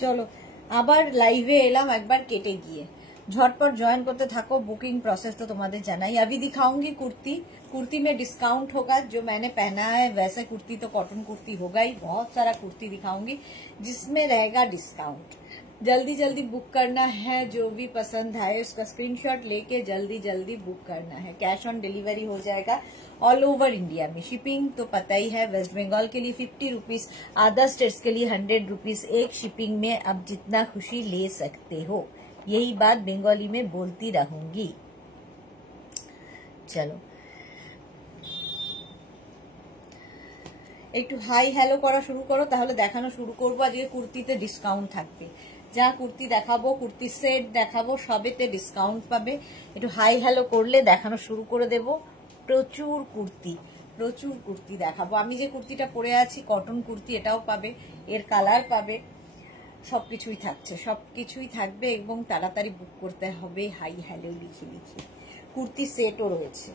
चलो আবার লাইভে এলাম একবার কেটে গিয়ে झटपट ज्वाइन करते थको बुकिंग प्रोसेस तो तुम्हारे जाना ही। अभी दिखाऊंगी कुर्ती, कुर्ती में डिस्काउंट होगा। जो मैंने पहना है वैसे कुर्ती तो कॉटन कुर्ती होगा ही, बहुत सारा कुर्ती दिखाऊंगी जिसमें रहेगा डिस्काउंट। जल्दी जल्दी बुक करना है, जो भी पसंद आए उसका स्क्रीनशॉट लेके जल्दी जल्दी बुक करना है। कैश ऑन डिलीवरी हो जाएगा ऑल ओवर इंडिया में। शिपिंग तो पता ही है, वेस्ट बंगाल के लिए 50 रुपीज, अदर स्टेट्स के लिए 100 रुपीज एक शिपिंग में। अब जितना खुशी ले सकते हो, यही बात बंगाली में बोलती रहूंगी। चलो একটু হাই হ্যালো করা শুরু করো, তাহলে দেখানো শুরু করবো। আজকে কুর্তিতে ডিসকাউন্ট থাকবে, যা কুর্তি দেখাবো, কুর্তি সেট দেখাবো, সবেতে ডিসকাউন্ট পাবে। একটু হাই হ্যালো করলে দেখানো শুরু করে দেব। প্রচুর কুর্তি দেখাবো। আমি যে কুর্তিটা পরে আছি কটন কুর্তি, এটাও পাবে, এর কালার পাবে, সবকিছুই থাকছে, সবকিছুই থাকবে এবং তাড়াতাড়ি বুক করতে হবে হাই হ্যালো লিখে লিখে। কুর্তি সেটও রয়েছে,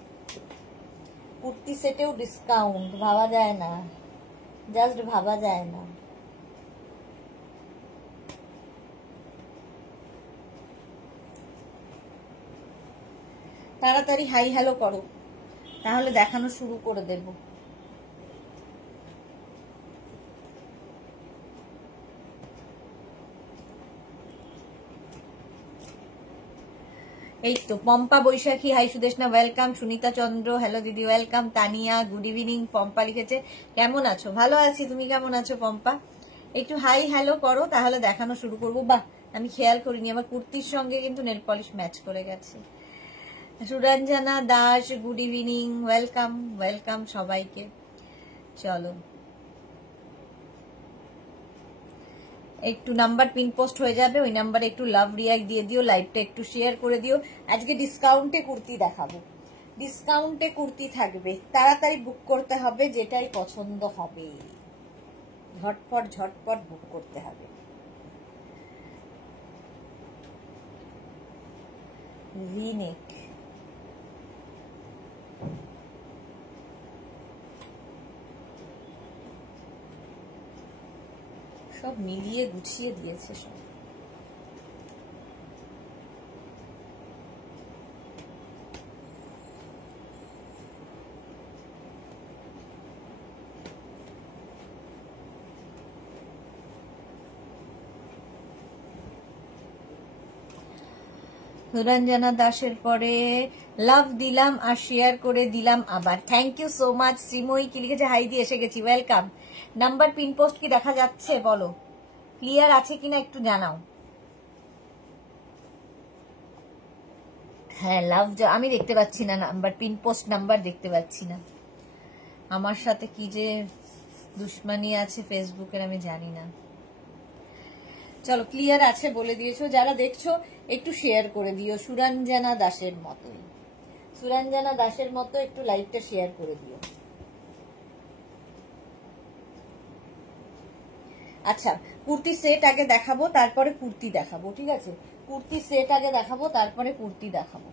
কুর্তি সেটেও ডিসকাউন্ট, ভাবা যায় না, জাস্ট ভাবা যায় না। তাড়াতাড়ি হাই হ্যালো করো, তাহলে দেখানো শুরু করে দেব। এই তো পম্পা বৈশাখী, হাই সুদেশনা, ওয়েলকাম। সুনিতা চন্দ্র, হ্যালো দিদি, welcome. Tania, good evening. Pampa লিখেছে কেমন আছো? ভালো আছি, তুমি কেমন আছো পম্পা? একটু হাই হ্যালো করো, তাহলে দেখানো শুরু করবো। বাহ, আমি খেয়াল করিনি আমার কুর্তির সঙ্গে কিন্তু নেল পলিশ ম্যাচ করে গেছে। Suranjana Das, good evening, welcome welcome সবাইকে। চলো একটু নাম্বার পিন পোস্ট হয়ে যাবে, ওই নাম্বারে একটু লাভ রিয়াক্ট দিয়ে দিও, লাইভটা একটু শেয়ার করে দিও। আজকে ডিসকাউন্টে কুর্তি দেখাবো, ডিসকাউন্টে কুর্তি থাকবে, তাড়াতাড়ি বুক করতে হবে, যেটাই পছন্দ হবে ঝটপট ঝটপট বুক করতে হবে। ভিনেক সব মিলিয়ে গুছিয়ে দিয়েছে সব। সুরঞ্জনা দাসের পরে লাভ দিলাম আর শেয়ার করে দিলাম আবার। Thank you so much. Srimoyee কি লিখেছে? হাই দিয়ে এসে গেছি, ওয়েলকাম। নাম্বার পিন পোস্ট কি দেখা যাচ্ছে বলো, ক্লিয়ার আছে কিনা একটু জানাও। হ্যাঁ লাভ, আমি দেখতে পাচ্ছি না নাম্বার পিন পোস্ট, নাম্বার দেখতে পাচ্ছি না। আমার সাথে কি যে দুশ্মনী আছে ফেসবুকের আমি জানি না। চলো ক্লিয়ার আছে বলে দিয়েছো, যারা দেখছো একটু শেয়ার করে দিও। সুরঞ্জনা দাসের মতোই, সুরঞ্জনা দাসের মতো একটু লাইভটা শেয়ার করে দিও। আচ্ছা কুর্তি সেট আগে দেখাবো, তারপরে কুর্তি দেখাবো, ঠিক আছে? কুর্তি সেট আগে দেখাবো, তারপরে কুর্তি দেখাবো।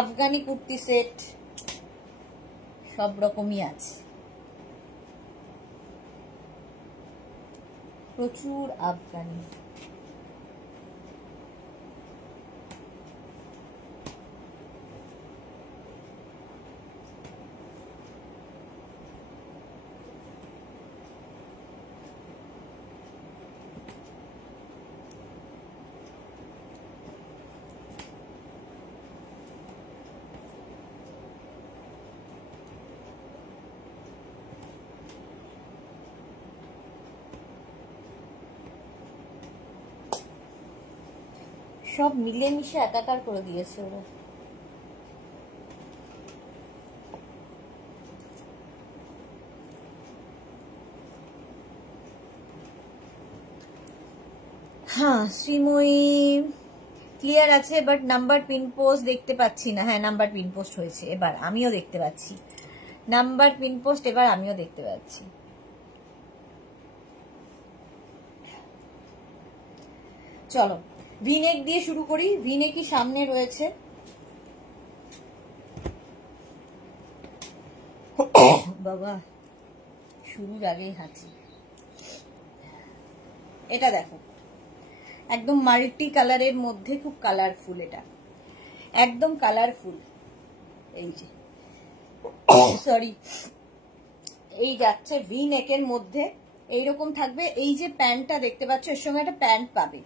আফগানি কুর্তি সেট সব রকমই আছে, প্রচুর আফগানি। সব মিলেমিশে একাকার করে দিয়েছে ওরা। হ্যাঁ শ্রীময়ী ক্লিয়ার আছে, বাট নাম্বার পিন পোস্ট দেখতে পাচ্ছি না। হ্যাঁ নাম্বার পিন পোস্ট হয়েছে, এবার আমিও দেখতে পাচ্ছি নাম্বার পিন পোস্ট, এবার আমিও দেখতে পাচ্ছি। চলো ভিনেক দিয়ে শুরু করি। ভিনেকই সামনে রয়েছে, বাবা শুরুর আগেই হাঁচি। এটা দেখো একদম মাল্টি কালারের মধ্যে, খুব কালারফুল, এটা একদম কালারফুল। এই যে সরি, এই যাচ্ছে ভি নেকের মধ্যে, এইরকম থাকবে। এই যে প্যান্টটা দেখতে পাচ্ছ, এর সঙ্গে একটা প্যান্ট পাবে।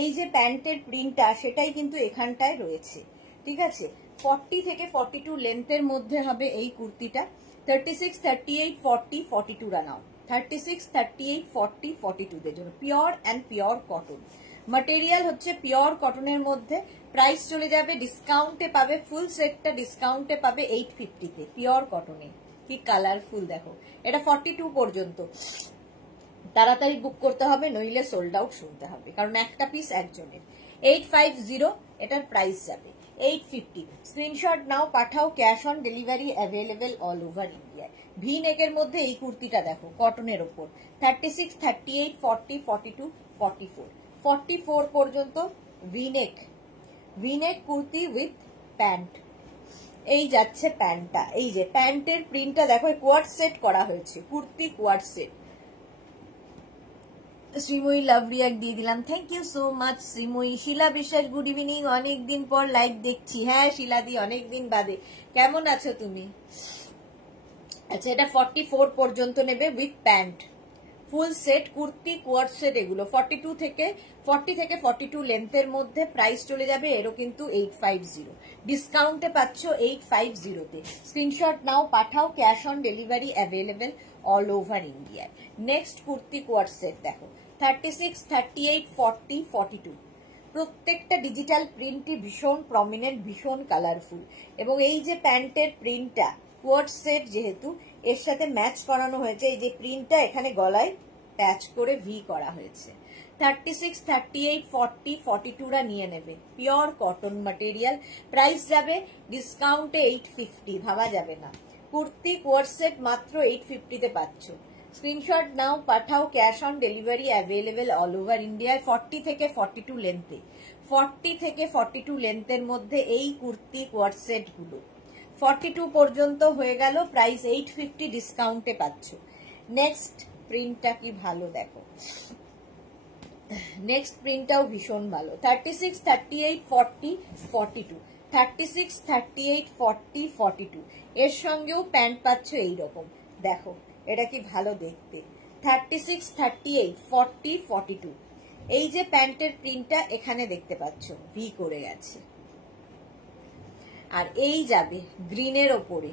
এই যে প্যান্টের প্রিন্টটা সেটাই কিন্তু এখানটায় রয়েছে, ঠিক আছে। 40 থেকে 42 লেন্থের মধ্যে হবে এই কুর্তিটা। 36, 38, 40, 42 রানাও। 36, 38, 40, 42 দের জন্য pure and pure cotton. Material হচ্ছে পিওর কটনের মধ্যে। প্রাইস চলে যাবে, ডিসকাউন্টে পাবে, ফুল সেটটা ডিসকাউন্টে পাবে 850 তে, পিওর কটনে। কি কালারফুল দেখো, এটা 42 পর্যন্ত। তাড়াতাড়ি বুক করতে হবে, নইলে সোল্ড আউট শুনতে হবে, কারণ একটা পিস একজনের। 850 এটার প্রাইস যাবে, 850। স্ক্রিনশট নাও, পাঠাও, cash on delivery available all over ইন্ডিয়ায়। ভি নেকের মধ্যে এই কুর্তিটা দেখো, কটনের ওপর। 36, 38, 40, 42, 44, 44 পর্যন্ত V-neck, V-neck kurti with pant. এই যাচ্ছে প্যান্টটা, এই যে প্যান্টের প্রিন্টটা দেখো, কোয়ার্ড সেট করা হয়েছে, kurti coord set. Shreemoyee love react দিয়ে দিলাম, thank you so much Shreemoyee. Shila Biswas, good evening, অনেকদিন পর লাইভ দেখছি। হ্যাঁ শিলাদি, অনেকদিন বাদে, কেমন আছো তুমি? আচ্ছা, এটা 44 পর্যন্ত নেবে with pant, full set kurti coord set এগুলো। 40 থেকে 42 লেন্থের মধ্যে। প্রাইস চলে যাবে এরও কিন্তু 850, ডিসকাউন্টে পাচ্ছ 850 তে। স্ক্রিনশট নাও, পাঠাও, cash on delivery available all over ইন্ডিয়ায়। নেক্সট কুর্তি কোয়ার্ড সেট দেখো, 36, 38, 40, 42। প্রত্যেকটা ডিজিটাল প্রিন্টই ভীষণ প্রমিনেন্ট, ভীষণ কালারফুল। এবং এই যে প্যান্টের প্রিন্টটা কোয়ার্ড সেট যেহেতু, এর সাথে ম্যাচ করানো হয়েছে। এই যে প্রিন্টটা এখানে গলায় প্যাচ করে ভি করা হয়েছে। 36, 38, 40, 42 রা নিয়ে নেবে, পিওর কটন ম্যাটেরিয়াল। প্রাইস যাবে ডিসকাউন্টে 850, ভাবা যাবে না। কুর্তি কোয়ার্ড সেট মাত্র 850 তে পাচ্ছ। স্ক্রিনশট নাও, পাঠাও, cash on delivery available all over ইন্ডিয়ায়। 40 থেকে 42 লেন্থে, 40 থেকে 42 লেন্থের মধ্যে এই কুর্তি কোয়ার্ড সেট গুলো। 42 পর্যন্ত হয়ে গেল, প্রাইস 850, ডিসকাউন্টে পাচ্ছ। নেক্সট প্রিন্টটা কি ভালো দেখো, নেক্সট প্রিন্টটাও ভীষণ ভালো। 36, 38, 40, 42, 36, 38, 40, 42। এর সঙ্গেও প্যান্ট পাচ্ছ এইরকম, দেখো এটা কি ভালো দেখতে। 36, 38, 40, 42। এই যে প্যান্টের প্রিন্টটা এখানে দেখতে পাচ্ছ, ভি করে গেছে। আর এই যাবে গ্রিনের ওপরে।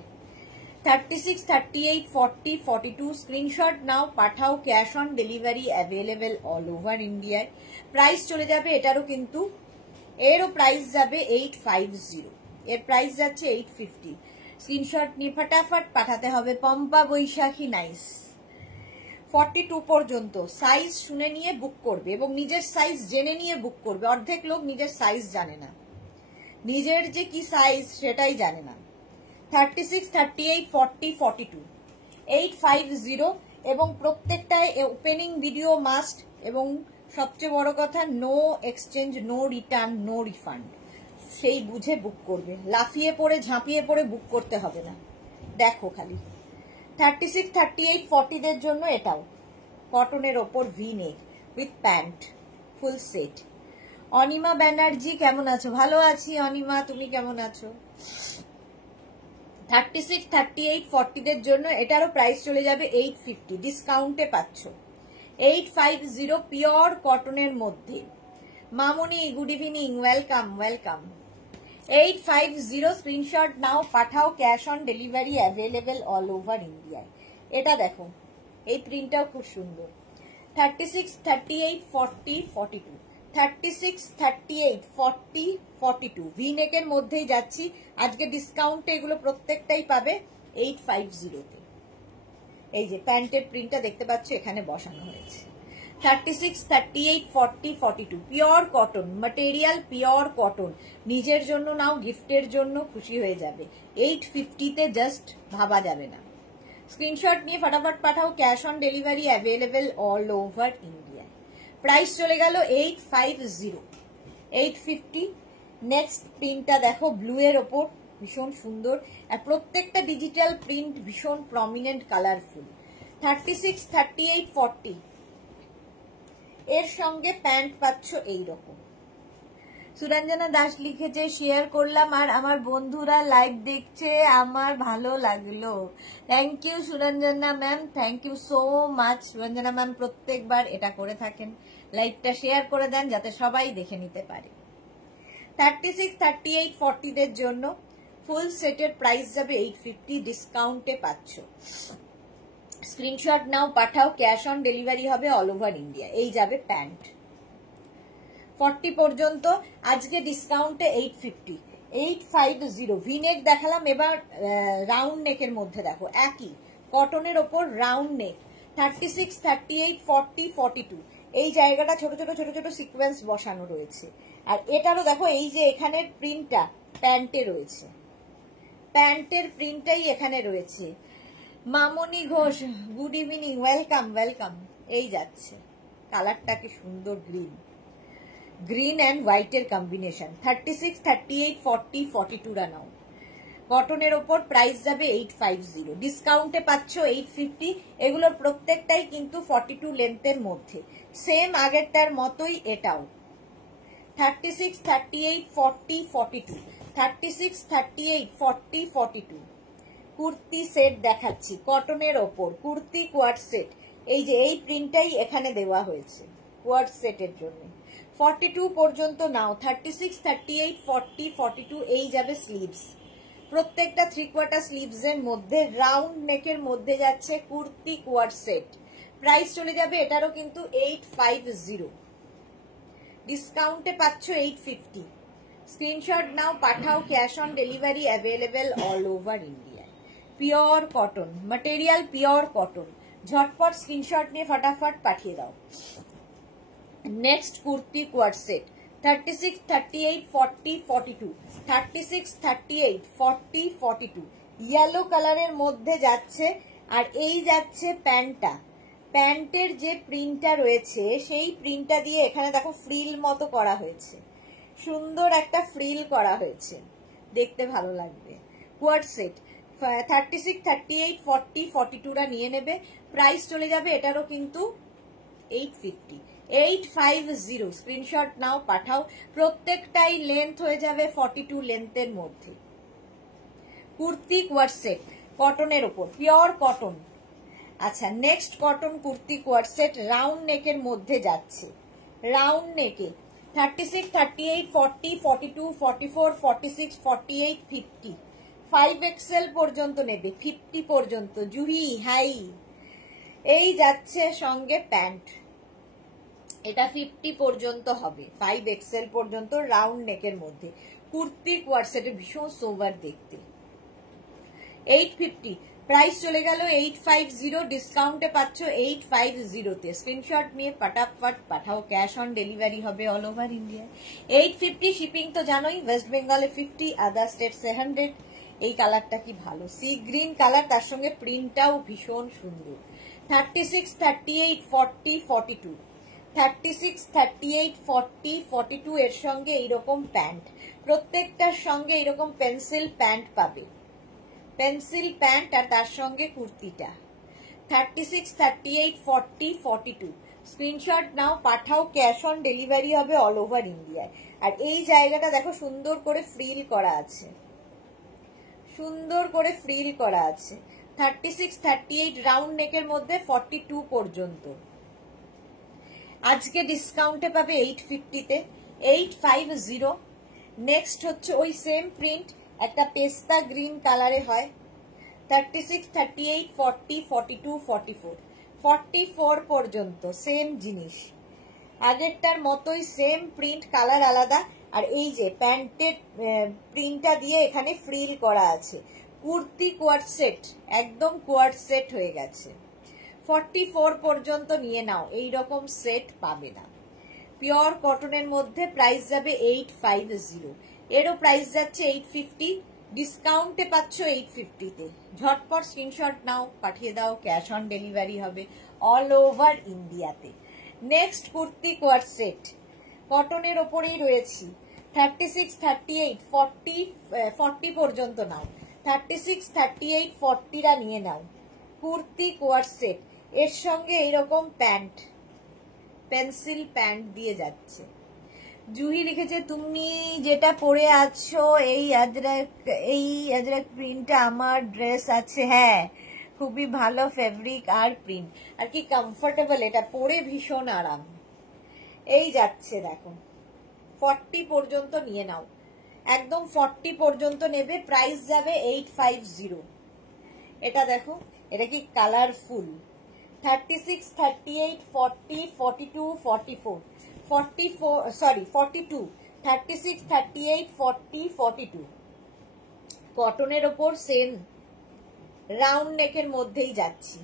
36, 38, 40, 42। স্ক্রিনশট নাও, পাঠাও, cash on delivery available all over ইন্ডিয়ায়। প্রাইস চলে যাবে এটারও কিন্তু, এরও প্রাইস যাবে 850, এর প্রাইস যাচ্ছে 850। স্ক্রিনশট নিয়ে ফটাফট পাঠাতে হবে। পম্পা বৈশাখী নাইস, 42 পর্যন্ত। সাইজ শুনে নিয়ে বুক করবে এবং নিজের সাইজ জেনে নিয়ে বুক করবে। অর্ধেক লোক নিজের সাইজ জানে না, নিজের যে কি সাইজ সেটাই জানে না। 36, 38, 40, 42, 850। এবং প্রত্যেকটায় ওপেনিং ভিডিও মাস্ট। এবং সবচেয়ে বড় কথা, no exchange, no return, no refund. সেই বুঝে বুক করবে, লাফিয়ে পড়ে ঝাঁপিয়ে পড়ে বুক করতে হবে না। দেখো খালি 36, 38, 40 দের জন্য এটাও কটনের ওপর V neck with pant, full set. Anima Banerjee, কেমন আছো? ভালো আছি অনিমা, তুমি কেমন আছো? 36, 38, 40 দের জন্য এটারও প্রাইস চলে যাবে 850, ডিসকাউন্টে পাচ্ছ 850, পিওর কটনের মধ্যে। মামুনি, good evening, welcome welcome. 850, screenshot নাও, পাঠাও, cash on delivery available all over ইন্ডিয়ায়। এটা দেখো, এই প্রিন্টটাও খুব সুন্দর। 36, 38, 40, 42, 36, 38, 40, 42। ভি নেকের মধ্যেই যাচ্ছি আজকে, ডিসকাউন্টে এগুলো প্রত্যেকটাই পাবে 850 তে। এই যে প্যান্টের প্রিন্টটা দেখতে পাচ্ছ এখানে বসানো হয়েছে। 36, 38, 40, 42, pure cotton material, pure cotton. নিজের জন্য নাও, গিফটের জন্য খুশি হয়ে যাবে। 850 তে জাস্ট ভাবা যাবে না। স্ক্রিনশট নিয়ে ফটাফট পাঠাও, cash on delivery available all over India. Price চলে গেল 850, 850। নেক্সট প্রিন্টটা দেখো, ব্লু এর ওপর, ভীষণ সুন্দর। আর প্রত্যেকটা ডিজিটাল প্রিন্ট ভীষণ প্রমিনেন্ট, কালারফুল। 36, 38, 40 এর সঙ্গে প্যান্ট পাচ্ছ এইরকম। সুরঞ্জনা দাস লিখেছে, শেয়ার করলাম আর আমার বন্ধুরা লাইভ দেখছে, আমার ভালো লাগলো। Thank you Suranjana ma'am, thank you so much. Suranjana ma'am প্রত্যেকবার এটা করে থাকেন, লাইভটা শেয়ার করে দেন যাতে সবাই দেখে নিতে পারে। 36, 38, 40 দের জন্য ফুল সেটের প্রাইস যাবে 850, ডিসকাউন্টে পাচ্ছ। স্ক্রিনশট নাও, পাঠাও, ক্যাশ অন ডেলিভারি হবে অল ওভার ইন্ডিয়া। এই যাবে প্যান্ট 40 পর্যন্ত, আজকে ডিসকাউন্টে 850, 850। ভিনেক দেখালাম, এবার রাউন্ড নেকের মধ্যে দেখো একই কটনের ওপর রাউন্ড নেক। 36, 38, 40, 42 এই জায়গাটা ছোট ছোট ছোট ছোট সিকোয়েন্স বসানো রয়েছে। আর এটারও দেখো এই যে এখানের প্রিন্টটা প্যান্টে রয়েছে, প্যান্টের প্রিন্টটাই এখানে রয়েছে। Mamoni Ghosh, good evening, welcome welcome. এই যাচ্ছে কালারটা কি সুন্দর, গ্রিন, গ্রিন অ্যান্ড হোয়াইটের কম্বিনেশন। 36, 38, 40, 42 রা নাও। কটনের ওপর প্রাইস যাবে 850, ডিসকাউন্টে পাচ্ছ 850। এগুলোর প্রত্যেকটাই কিন্তু 42 লেন্থের মধ্যে, সেম আগেরটার মতোই এটাও। 36, 38, 40, 42, 36, 38, 40, 42 কুর্তি সেট দেখাচ্ছি কটনের ওপর, কুর্তি কোয়ার্ড সেট। এই যে এই প্রিন্টটাই এখানে দেওয়া হয়েছে কোয়ার্ড সেটের জন্য। 42 পর্যন্ত নাও। 36, 38, 40, 42 এই যাবে স্লিভস, প্রত্যেকটা 3/4 স্লিভস এর মধ্যে রাউন্ড নেকের মধ্যে যাচ্ছে কুর্তি কোয়ার্ড সেট। প্রাইস চলে যাবে এটারও কিন্তু 850, ডিসকাউন্টে পাচ্ছ 850। স্ক্রিনশট নাও, পাঠাও, cash on delivery available all over India. Pure cotton material, pure cotton, ঝটপট স্ক্রিনশট নিয়ে ফটাফট পাঠিয়ে দাও। Next kurti coord set 36, 38, 40, 42, 36, 38, 40, 42 yellow কালারের মধ্যে যাচ্ছে। আর এই যাচ্ছে প্যান্টটা, প্যান্টের যে প্রিন্টটা রয়েছে সেই প্রিন্টটা দিয়ে এখানে দেখো ফ্রিল মতো করা হয়েছে, সুন্দর একটা ফ্রিল করা হয়েছে, দেখতে ভালো লাগবে। কোয়ার্ড সেট 36, 38, 40, 42 রা নিয়ে নেবে। প্রাইস চলে যাবে এটারও কিন্তু 850, 850। স্ক্রিনশট নাও, পাঠাও, প্রত্যেকটাই লেন্থ হয়ে যাবে 42 লেন্থের মধ্যে। কুর্তি কোয়ার্ড সেট কটনের ওপর, পিওর কটন। আচ্ছা, next cotton kurti coord set round নেকের মধ্যে যাচ্ছে, রাউন্ড নেকে 36, 38, 40, 42, 44, 46, 48, 50 5XL পর্যন্ত নেবে, 50 পর্যন্ত। জুহি হাই, এই যাচ্ছে সঙ্গে প্যান্ট, এটা 50 পর্যন্ত হবে, 5XL পর্যন্ত রাউন্ড নেকের মধ্যে। কুর্তি কোয়ার্ড সেটে ভীষণ সোভার দেখতে। 850, প্রাইস চলে গেল 850, ডিসকাউন্টে পাচ্ছ 850 তে। স্ক্রিনশট নিয়ে ফটাফট পাঠাও, ক্যাশ অন ডেলিভারি হবে অল ওভার ইন্ডিয়া। 850 শিপিং তো জানোই, ওয়েস্ট বেঙ্গলে 50, আদার স্টেটসে 100। এই কালারটা কি ভালো, সি গ্রিন কালার, তার সঙ্গে প্রিন্টটাও ভীষণ সুন্দর। 36, 38, 40, 42, 36, 38, 40, 42 এর সঙ্গে এইরকম প্যান্ট, প্রত্যেকটার সঙ্গে এইরকম পেন্সিল প্যান্ট পাবে, পেন্সিল প্যান্ট আর তার সঙ্গে কুর্তিটা। 36, 38, 40, 42 স্ক্রিনশট নাও, পাঠাও, ক্যাশ অন ডেলিভারি হবে অল ওভার ইন্ডিয়ায়। আর এই জায়গাটা দেখো সুন্দর করে ফ্রিল করা আছে, সুন্দর করে ফ্রিল করা আছে। 36, 38 রাউন্ড নেকের মধ্যে 42 পর্যন্ত। আজকে ডিসকাউন্টে পাবে 850 তে, 850। নেক্সট হচ্ছে ওই সেম প্রিন্ট, একটা পেস্তা গ্রিন কালারে হয়। 36, 38, 40, 42, 44 44 পর্যন্ত সেম জিনিস, আগেরটার মতোই সেম প্রিন্ট, কালার আলাদা। আর এই যে প্যান্টের প্রিন্টটা দিয়ে এখানে ফ্রিল করা আছে। কুর্তি কোয়ার্ড সেট, একদম কোয়ার্ড সেট হয়ে গেছে। 44 পর্যন্ত নিয়ে নাও, এইরকম সেট পাবে না। পিওর কটনের মধ্যে প্রাইস যাবে 850, এরও প্রাইস যাচ্ছে 850, ডিসকাউন্টে পাচ্ছ 850 তে। ঝটপট স্ক্রিনশট নাও, পাঠিয়ে দাও, ক্যাশ অন ডেলিভারি হবে অল ওভার ইন্ডিয়াতে। নেক্সট কুর্তি কোয়ার্ড সেট কটনের ওপরেই রয়েছি। 36, 38, 40 পর্যন্ত নাও। 36, 38, 40 রা নিয়ে নাও। কুর্তি কোয়ার সেট, এর সঙ্গে এইরকম প্যান্ট, পেন্সিল প্যান্ট দিয়ে যাচ্ছে। জুহি লিখেছে তুমি যেটা পরে আছো এই আজরাক প্রিন্টটা আমার ড্রেস আছে। হ্যাঁ, খুবই ভালো ফেব্রিক আর প্রিন্ট, আর কি কমফোর্টেবল, এটা পরে ভীষণ আরাম। এই যাচ্ছে দেখো, 40 পর্যন্ত নিয়ে নাও, একদম 40 পর্যন্ত নেবে, প্রাইস যাবে 850। এটা দেখো, এটা কি কালারফুল, 36, 38, 40, 42, 44, 42, 36, 38, 40, 42, কটনের ওপর সেম রাউন্ড নেকের মধ্যেই যাচ্ছি,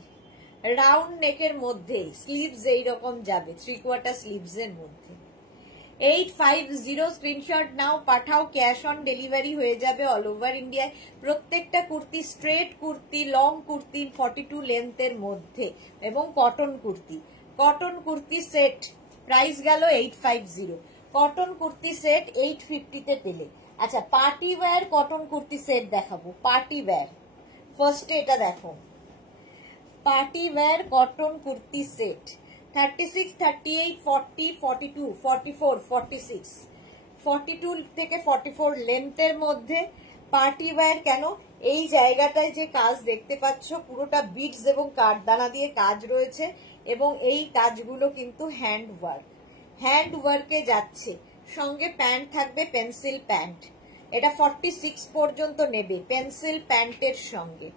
রাউন্ড নেকের মধ্যে স্লিভস এইরকম যাবে, 3/4 স্লিভস এর মধ্যে। 850 স্ক্রিনশট নাও, পাঠাও, ক্যাশ অন ডেলিভারি হয়ে যাবে অল ওভার ইন্ডিয়ায়। প্রত্যেকটা কুর্তি স্ট্রেট কুর্তি, লং কুর্তি 42 লেন্থের মধ্যে এবং cotton kurti. Cotton kurti set price গেল 850, কটন কুর্তি সেট 850 তে পেলে। আচ্ছা, party wear cotton kurti set দেখাবো, পার্টি ওয়্যার। ফার্স্টে এটা দেখো, party wear cotton kurti set 36, 38, 40, 42, 44, 46, 42 থেকে 44 লেন্থের মধ্যে পার্টি ওয়্যার। কেন, এই জায়গাটায় যে কাজ দেখতে পাচ্ছ পুরোটা বিটস এবং কাঠদানা দিয়ে কাজ রয়েছে, এবং এই কাজগুলো কিন্তু হ্যান্ড ওয়ার্ক, হ্যান্ড ওয়ার্কে যাচ্ছে। সঙ্গে প্যান্ট থাকবে, পেন্সিল প্যান্ট, এটা 46 পর্যন্ত নেবে পেন্সিল প্যান্টের সঙ্গে।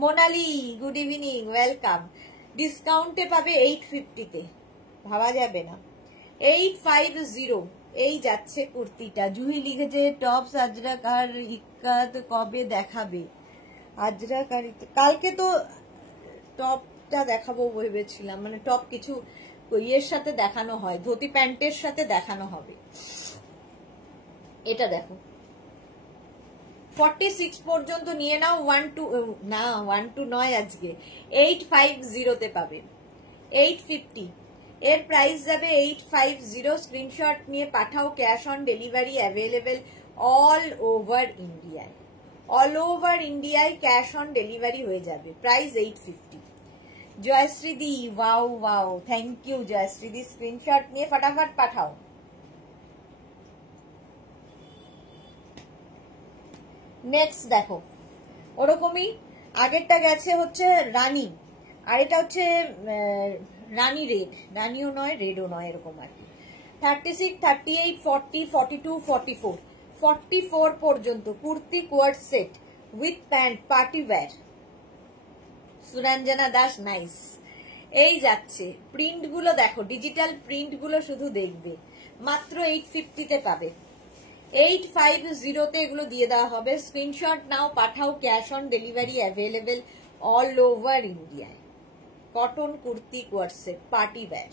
Monali good evening, welcome. ডিসকাউন্টে পাবে 850 তে, ভাবা যাবে না, 850 এই যাচ্ছে কুর্তিটা। জুহি লিখেছে টপস আজরাক আর ইক্কাত কবে দেখাবে? আজরাক আর কালকে তো টপটা দেখাবো ভেবেছিলাম, মানে টপ কিছু ইয়ের সাথে দেখানো হয়, ধুতি প্যান্টের সাথে দেখানো হবে। এটা দেখো, 46 পর্যন্ত নিয়ে নাও, 12 নয়, আজকে 850 তে পাবে, 850 এর প্রাইস যাবে 850। স্ক্রিনশট নিয়ে পাঠাও, cash on delivery available all over ইন্ডিয়ায়, অল ওভার ইন্ডিয়ায় ক্যাশ অন ডেলিভারি হয়ে যাবে, প্রাইস 850। জয়শ্রী দি, wow wow, thank you Joyshree দি, স্ক্রিনশট নিয়ে ফটাফট পাঠাও। নেক্সট দেখো, ওরকমই আগেরটা গেছে হচ্ছে রানী, আর এটা হচ্ছে রানী রেড, রানীও নয় রেডও নয়, এরকম আর কি। 36, 38, 40, 42, 44, 44 পর্যন্ত kurti coord set with pant, party wear. Suranjana Das, nice. এই যাচ্ছে, প্রিন্ট গুলো দেখো, ডিজিটাল প্রিন্ট গুলো শুধু দেখবে, মাত্র 850 তে পাবে, 850 তে এগুলো দিয়ে দেওয়া হবে। স্ক্রিনশট নাও, পাঠাও, cash on delivery available all over ইন্ডিয়ায়। Cotton kurti coord set, party wear,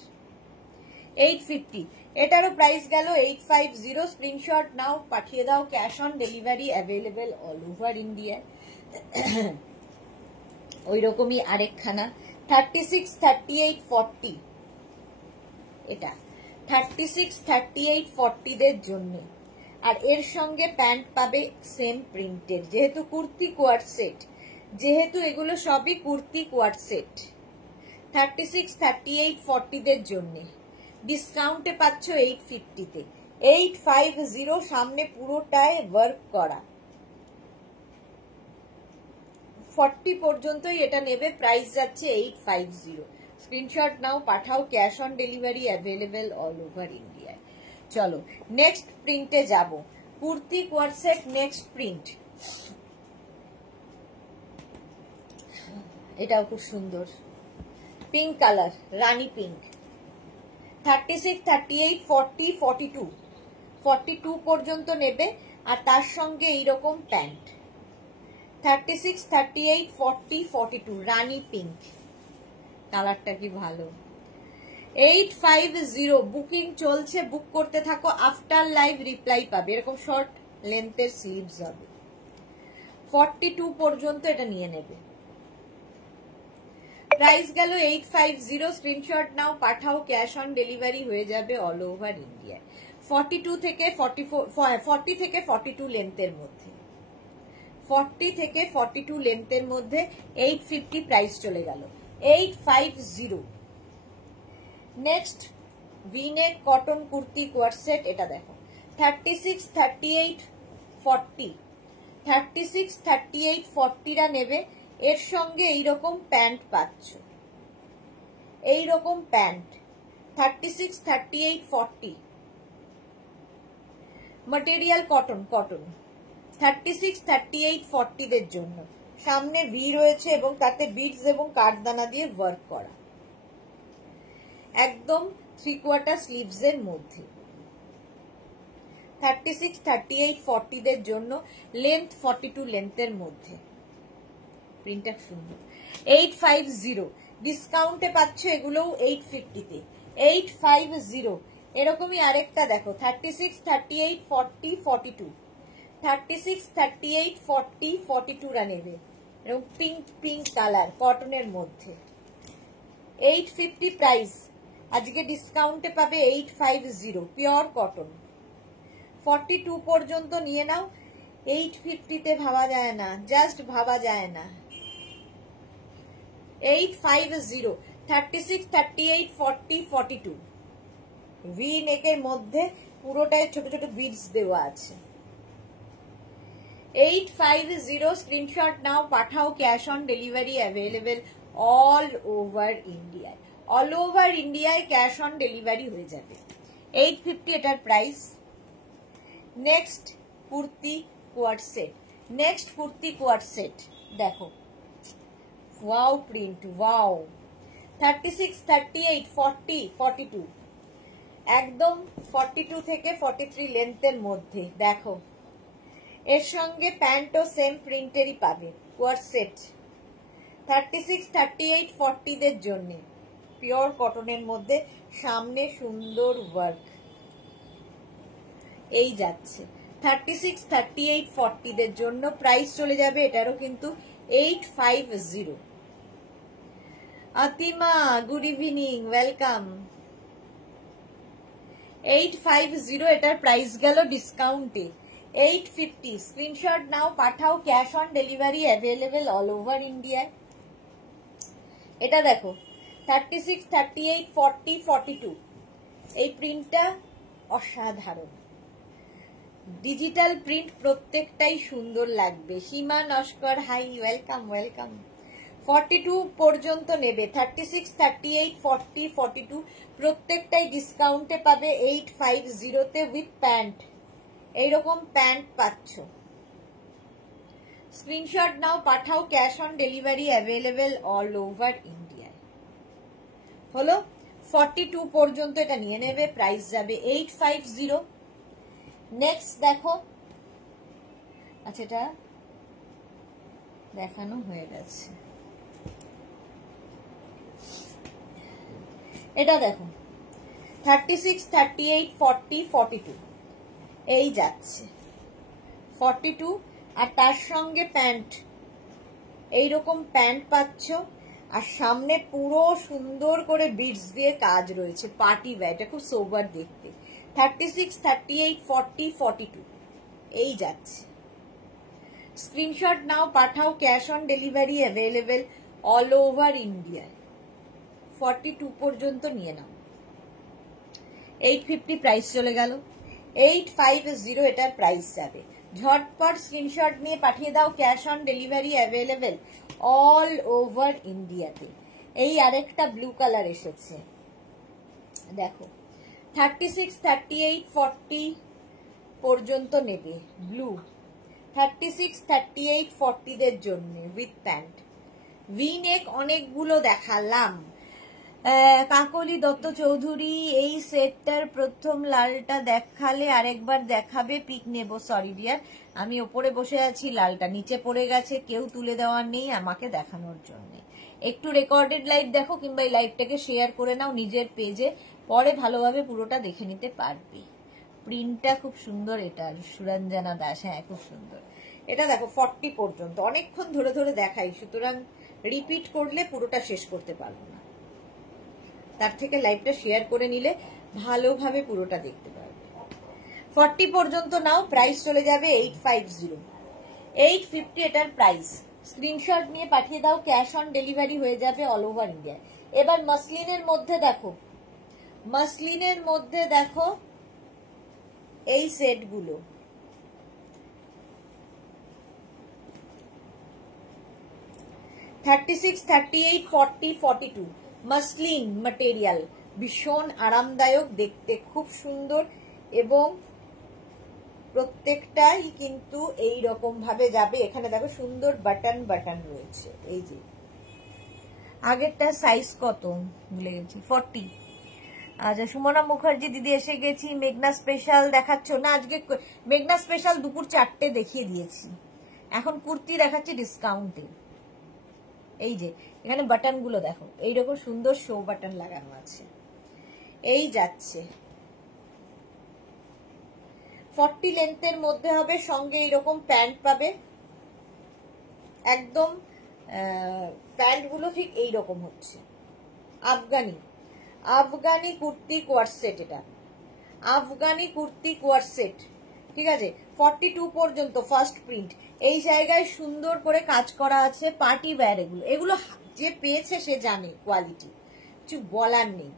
850, এটারও প্রাইস গেল 850। স্ক্রিনশট নাও, পাঠিয়ে দাও, cash on delivery available all over ইন্ডিয়ায়। ওই রকমই আরেকখানা 36, 38, 40, এটা 36, 38, 40 দের জন্য, আর এর সঙ্গে প্যান্ট পাবে সেম প্রিন্টের, যেহেতু কুর্তি কোয়ার সেট, যেহেতু এগুলো সবই কুর্তি কোয়ার সেট। 36, 38, 40 দের জন্য ডিসকাউন্টে পাচ্ছ 850 তে, 850, সামনে পুরোটায় ওয়ার্ক করা। 40 পর্যন্তই এটা নেবে, প্রাইস যাচ্ছে 850। স্ক্রিনশট নাও, পাঠাও, cash on delivery available all over ইন্ডিয়ায়। চলো নেক্সট প্রিন্টে যাব, kurti coord set next print. এটাও খুব সুন্দর, পিঙ্ক কালার, রানী পিঙ্ক। 36, 38, 40, 42, 42 পর্যন্ত নেবে, আর তার সঙ্গে এইরকম প্যান্ট। 36, 38, 40, 42, রানী পিঙ্ক, কালারটা কি ভালো। 850 বুকিং চলছে, বুক করতে থাকো, আফটার লাইভ রিপ্লাই পাবে। এরকম শর্ট লেন্থের স্লিভস হবে, 42 পর্যন্ত এটা নিয়ে নেবে। প্রাইস গেল 850। স্ক্রিনশট নাও, পাঠাও, ক্যাশ অন ডেলিভারি হয়ে যাবে অল ওভার ইন্ডিয়ায়। 42 থেকে 44, 40 থেকে 42 লেন্থের মধ্যে, 40 থেকে 42 লেন্থের মধ্যে 850 প্রাইস চলে গেল 850। Next V-neck cotton kurti quart set, এটা দেখো 36, 38, 40, 36, 38, 40 রা নেবে। এর সঙ্গে এইরকম প্যান্ট পাচ্ছ, এইরকম প্যান্ট 36, 38, 40, ম্যাটেরিয়াল কটন, কটন 36, 38, 40 দের জন্য। সামনে ভি রয়েছে এবং তাতে বিডস এবং কাঠদানা দিয়ে ওয়ার্ক করা, একদম 3/4 স্লিভস এর মধ্যে। 36, 38, 40 দের জন্য, লেন্থ 42 লেন্থের মধ্যে। প্রিন্টটা সুন্দর। 850 ডিসকাউন্টে পাচ্ছ এগুলো 850 তে। 850। এরকমই আরেকটা দেখো 36, 38, 40, 42, 36, 38, 40, 42 রা নেবে। এরকম পিঙ্ক পিঙ্ক কালার কটনের মধ্যে 850 প্রাইস। আজকে ডিসকাউন্টে পাবে 850 পিওর কটন। 42 পর্যন্ত নিয়ে নাও। 850 তে ভাবা যায় না, জাস্ট ভাবা যায় না। 850 36, 38, 40, 42 ভি নেকের মধ্যে পুরোটায় ছোট ছোট বিডস দেওয়া আছে। 850 স্ক্রিনশট নাও, পাঠাও। Cash on delivery available all over ইন্ডিয়ায়। অল ওভার ইন্ডিয়ায় ক্যাশ অন ডেলিভারি হয়ে যাবে। 850 এটার price. Next kurti quart set, next kurti quart set দেখো, ওয়াও প্রিন্ট, ওয়াও। 36, 38, 40, 42 একদম 42 থেকে 43 লেন্থের মধ্যে দেখো। এর সঙ্গে প্যান্টও সেম প্রিন্টেরই পাবে। কোয়ার্ট সেট 36, 38, 40 দের জন্য, পিওর কটনের মধ্যে, সামনে সুন্দর ওয়ার্ক। এই যাচ্ছে 36, 38, 40 দের জন্য। প্রাইস চলে যাবে এটারও কিন্তু 850। আতিমা গুড ইভিনিং, ওয়েলকাম। 850 এটার প্রাইস গেল ডিসকাউন্টে 850। স্ক্রিনশট নাও, পাঠাও। Cash on delivery available all over ইন্ডিয়ায়। এটা দেখো 36, 38, 40, 42 এই প্রিন্টটা অসাধারণ। ডিজিটাল প্রিন্ট, প্রত্যেকটাই সুন্দর লাগবে। সীমা নস্কর হাই, ওয়েলকাম ওয়েলকাম। 42 পর্যন্ত নেবে। 36, 38, 40, 42 প্রত্যেকটাই ডিসকাউন্টে পাবে 850 তে উইথ প্যান্ট। এইরকম প্যান্ট পাচ্ছ। স্ক্রিনশট নাও, পাঠাও। Cash on delivery available all over ইন্ডিয়ায়। হলো 42 পর্যন্ত এটা নিয়ে নেবে। প্রাইস যাবে 850। নেক্সট দেখো, আচ্ছা এটা দেখানো হয়ে গেছে। এটা দেখো 36, 38, 40, 42 এই যাচ্ছে 42। আর তার সঙ্গে প্যান্ট, এইরকম প্যান্ট পাচ্ছ। আর সামনে পুরো সুন্দর করে বিডস দিয়ে কাজ রয়েছে, পার্টি ওয়্যার। এটা খুব সোবার দেখতে। 36, 38, 40, 42 এই যাচ্ছে। স্ক্রিনশট নাও, পাঠাও। Cash on delivery available all over ইন্ডিয়ায়। 42 পর্যন্ত নিয়ে নাও। 850 প্রাইস চলে গেল। 850 এটার প্রাইস যাবে। ঝটপট স্ক্রিনশট নিয়ে পাঠিয়ে দাও। Cash on delivery available all over ইন্ডিয়াতে। এই আরেকটা ব্লু কালার এসেছে দেখো, 36, 38, 40 পর্যন্ত নেবে। ব্লু 36, 38, 40 দের জন্য উইথ প্যান্ট। ভি নেক অনেকগুলো দেখালাম। কাকলি দত্ত চৌধুরী, এই সেটটার প্রথম লালটা দেখালে আরেকবার দেখাবে, পিক নেব। সরি ডিয়ার, আমি ওপরে বসে আছি, লালটা নিচে পড়ে গেছে, কেউ তুলে দেওয়ার নেই আমাকে দেখানোর জন্য। একটু রেকর্ডেড লাইভ দেখো, কিংবা এই লাইভটাকে শেয়ার করে নাও নিজের পেজে, পরে ভালোভাবে পুরোটা দেখে নিতে পারবে। প্রিন্টটা খুব সুন্দর। এটা সুরঞ্জনা দাস, হ্যাঁ খুব সুন্দর। এটা দেখো 40 পর্যন্ত, অনেকক্ষণ ধরে ধরে দেখাই, সুতরাং রিপিট করলে পুরোটা শেষ করতে পারবো না। তার থেকে লাইভটা শেয়ার করে নিলে ভালোভাবে পুরোটা দেখতে পারবে। 40 পর্যন্ত নাও। প্রাইস চলে যাবে 850। 850 এটার প্রাইস। স্ক্রিনশট নিয়ে পাঠিয়ে দাও, ক্যাশ অন ডেলিভারি হয়ে যাবে অল ওভার ইন্ডিয়া। এবার মাসলিনের মধ্যে দেখো, মাসলিনের মধ্যে দেখো এই সেটগুলো, $36, $38, $40, $42 মাসলিন ম্যাটেরিয়াল, ভীষণ আরামদায়ক, দেখতে খুব সুন্দর এবং প্রত্যেকটাই কিন্তু এই রকম ভাবে যাবে। এখানে দেখো সুন্দর বাটন বাটন রয়েছে। এই যে আগেরটা সাইজ কত ভুলে গেছি, 40। আচ্ছা, সুমনা মুখার্জি দিদি এসে গেছি। মেঘনা স্পেশাল দেখাচ্ছ না আজকে? মেঘনা স্পেশাল দুপুর 4টে দেখিয়ে দিয়েছি, এখন কুর্তি দেখাচ্ছি ডিসকাউন্টে। এই যে এখানে বাটন গুলো দেখো, এইরকম সুন্দর শো বাটন লাগানো আছে। এই যাচ্ছে 40 লেন্থের মধ্যে হবে, সঙ্গে এইরকম প্যান্ট পাবে। একদম প্যান্ট গুলো ঠিক এইরকম হচ্ছে। আফগানি, আফগানি কুর্তি কোয়ার সেট, এটা আফগানি কুর্তি কোয়ার সেট, ঠিক আছে। 42 পর্যন্ত ফার্স্ট প্রিন্ট। এই জায়গায় সুন্দর করে কাজ করা আছে, পার্টি ওয়্যার। এগুলো এগুলো যে পেয়েছে সে জানে কোয়ালিটি, কিছু বলার নেই।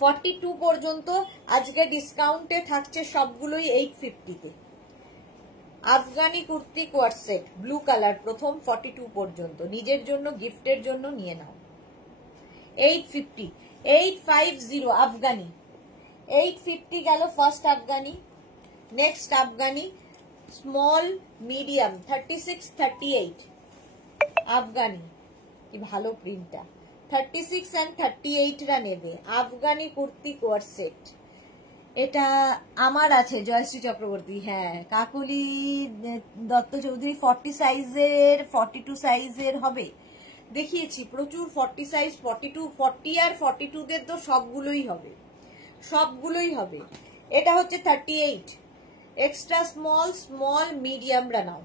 42 পর্যন্ত আজকে ডিসকাউন্টে থাকছে সবগুলোই 850-তে। Afghani kurti coord set blue colour, প্রথম 42 পর্যন্ত, নিজের জন্য গিফটের জন্য নিয়ে নাও। 850, 850 আফগানি। 850 গেল first Afghani. Next Afghani small medium 36, 38 Afghani, কি ভালো প্রিন্টটা। 36 and 38 রা নেবে আফগানি কুর্তি কোয়ার সেট। এটা আমার আছে জয়শ্রী চক্রবর্তী, হ্যাঁ। কাকুলি দত্ত চৌধুরী 40 সাইজের, 42 সাইজের হবে দেখিয়েছি প্রচুর। 40 সাইজ, 42, 40 আর 42 দের তো সবগুলোই হবে, সবগুলোই হবে। এটা হচ্ছে 38, এক্সট্রা স্মল, স্মল মিডিয়াম রা নাও।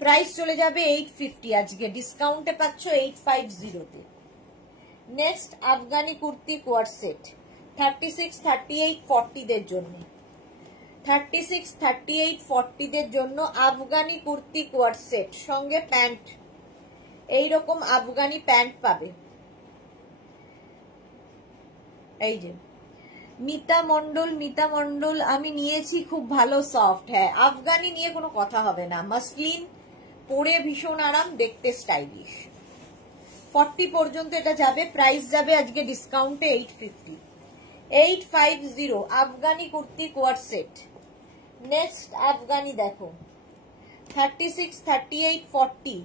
প্রাইস চলে যাবে 850, আজকে ডিসকাউন্টে পাচ্ছ 850-তে। Next Afghani kurti coord set 36, 38, 40 দের জন্য। 36, 38, 40 দের জন্য আফগানি কুর্তি কোয়ার সেট, সঙ্গে প্যান্ট। এইরকম আফগানি প্যান্ট পাবে। এই যে মিতা মন্ডল, মিতা মন্ডল আমি নিয়েছি, খুব ভালো সফট। হ্যাঁ, আফগানি নিয়ে কোনো কথা হবে না, মাসলিন, পরে ভীষণ আরাম, দেখতে স্টাইলিশ। 40 পর্যন্ত এটা যাবে, প্রাইস যাবে আজকে ডিসকাউন্টে 850। 850 Afghani kurti coord set. Next Afghani দেখো 36, 38, 40।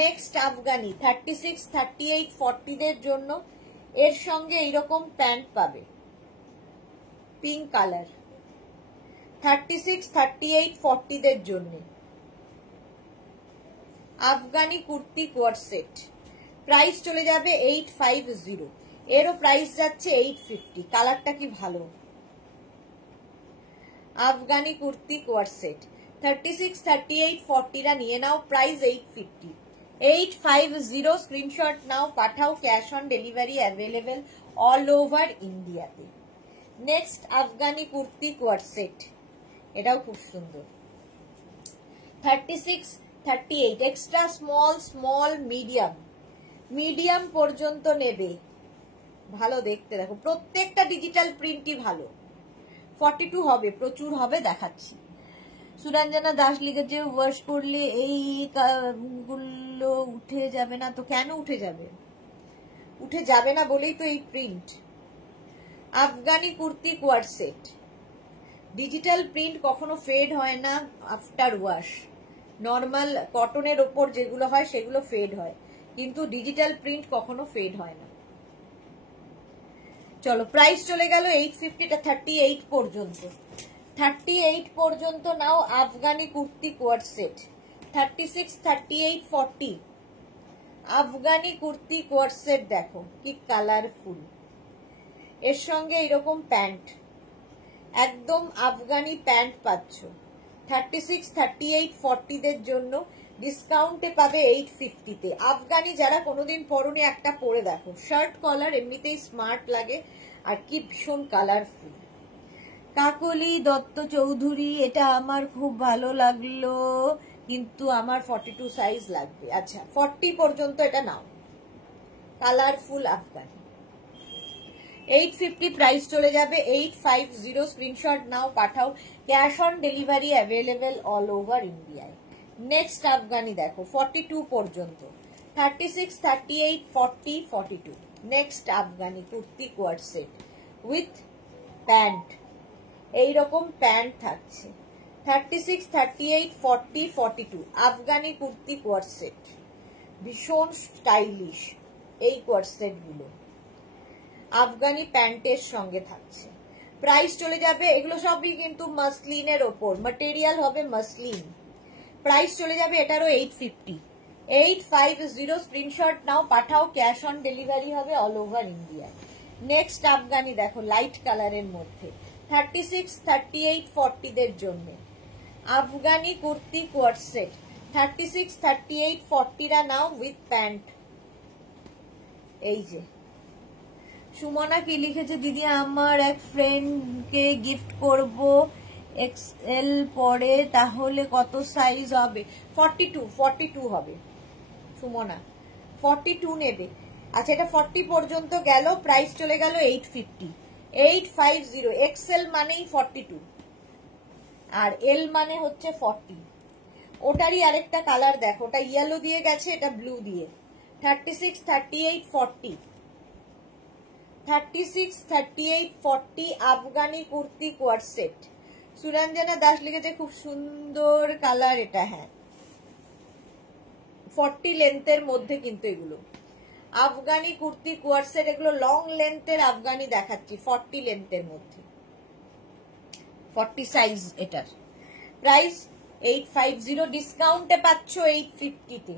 নেক্সট আফগানি 36, 38, 40 দের জন্য এর সঙ্গে এইরকম প্যান্ট পাবে, পিঙ্ক কালার। 36, 38, 40 দের জন্য Afghani kurti coord set. Price চলে যাবে 850, এরও প্রাইস যাচ্ছে 850। কালারটা কি ভালো, আফগানি কুর্তি কোয়ার সেট। 36, 38, 40 রা নিয়ে নাও, প্রাইস 850। 850 স্ক্রিনশট নাও, পাঠাও, cash on delivery available all over ইন্ডিয়াতে। Next Afghani kurti coord set, এটাও খুব সুন্দর। 36, 38 extra small, small medium, medium পর্যন্ত নেবে। ভালো দেখতে, দেখো প্রত্যেকটা ডিজিটাল প্রিন্টই ভালো। 42 হবে, প্রচুর হবে, দেখাচ্ছি। সুরঞ্জনা দাস লিখেছে ওয়াশ করলে এই গুলো উঠে যাবে না তো? কেন উঠে যাবে? উঠে যাবে না বলেই তো এই print. Afghani kurti coord set, digital print কখনো ফেড হয় না আফটার ওয়াশ। নর্মাল কটনের ওপর যেগুলো হয় সেগুলো ফেড হয়, কিন্তু ডিজিটাল প্রিন্ট কখনো ফেড হয় না। চলো, প্রাইস চলে গেল 850, এটা 38 পর্যন্ত। 38 পর্যন্ত নাও Afghani kurti coord set. 36, 38, 40 Afghani kurti coord set, দেখো কি কালারফুল। এর সঙ্গে এরকম প্যান্ট, একদম আফগানি প্যান্ট পাচ্ছ। 36, 38, 40 দের জন্য ডিসকাউন্টে পাবে 850-তে। আফগানি যারা কোনোদিন পরনে একটা পরে দেখো, শার্ট কলার এমনিতেই স্মার্ট লাগে, আর কি ভীষণ কালারফুল। কাকলি দত্ত চৌধুরী, এটা আমার খুব ভালো লাগলো, কিন্তু আমার 42 সাইজ লাগবে। আচ্ছা 40 পর্যন্ত এটা নাও, কালারফুল আফগানি। 850 প্রাইস চলে যাবে, 850 স্ক্রিনশট নাও, পাঠাও। Cash on delivery available all over ইন্ডিয়ায়। নেক্সট আফগানি দেখো 42 পর্যন্ত, 36, 38, 40, 42। Next Afghani kurti coord set with pant, এইরকম প্যান্ট থাকছে। 36, 38, 40, 42 আফগানি কুর্তি কোয়ার্ড সেট, ভীষণ স্টাইলিশ এই কোয়ার্ড সেট গুলো আফগানি প্যান্টের সঙ্গে থাকছে। প্রাইস চলে যাবে, এগুলো সবই কিন্তু মাসলিনের ওপর, ম্যাটেরিয়াল হবে মাসলিন। প্রাইস চলে যাবে এটারও 850। 850 স্ক্রিনশট নাও, পাঠাও। ক্যাশ অন ডেলিভারি হবে all over India. Next Afghani দেখো লাইট কালারের মধ্যে, 36, 38, 40 দের জন্য আফগানি কুর্তি কোয়ার্ড সেট, 36, 38, 40 রা নাও উইথ প্যান্ট। এই যে সুমনা কি লিখেছে, দিদি আমার এক ফ্রেন্ডকে গিফট করব, এক্সএল পরে, তাহলে কত সাইজ হবে? 42 হবে সুমনা, 42 নেবে। আচ্ছা এটা 40 পর্যন্ত গেল, প্রাইস চলে গেল 850। 850 এক্সএল মানেই 42 আর এল মানে হচ্ছে 40। ওটারই আরেকটা কালার দেখো, ওটা ইয়েলো দিয়ে গেছে, এটা ব্লু দিয়ে। 36, 38, 40, 36, 38, 40 আফগানি কুর্তি কোয়ার্ড সেট। সুরঞ্জনা দাস লিখেছে খুব সুন্দর কালার এটা, হ্যাঁ 40 লেন্থের মধ্যে কিন্তু এগুলো আফগানি কুর্তি কোয়ার্ড সেট, এগুলো লং লেন্থের আফগানি দেখাচ্ছি, 40 লেন্থের মধ্যে, 40 সাইজ এটার। প্রাইস 850, ডিসকাউন্টে পাচ্ছ 850 তে।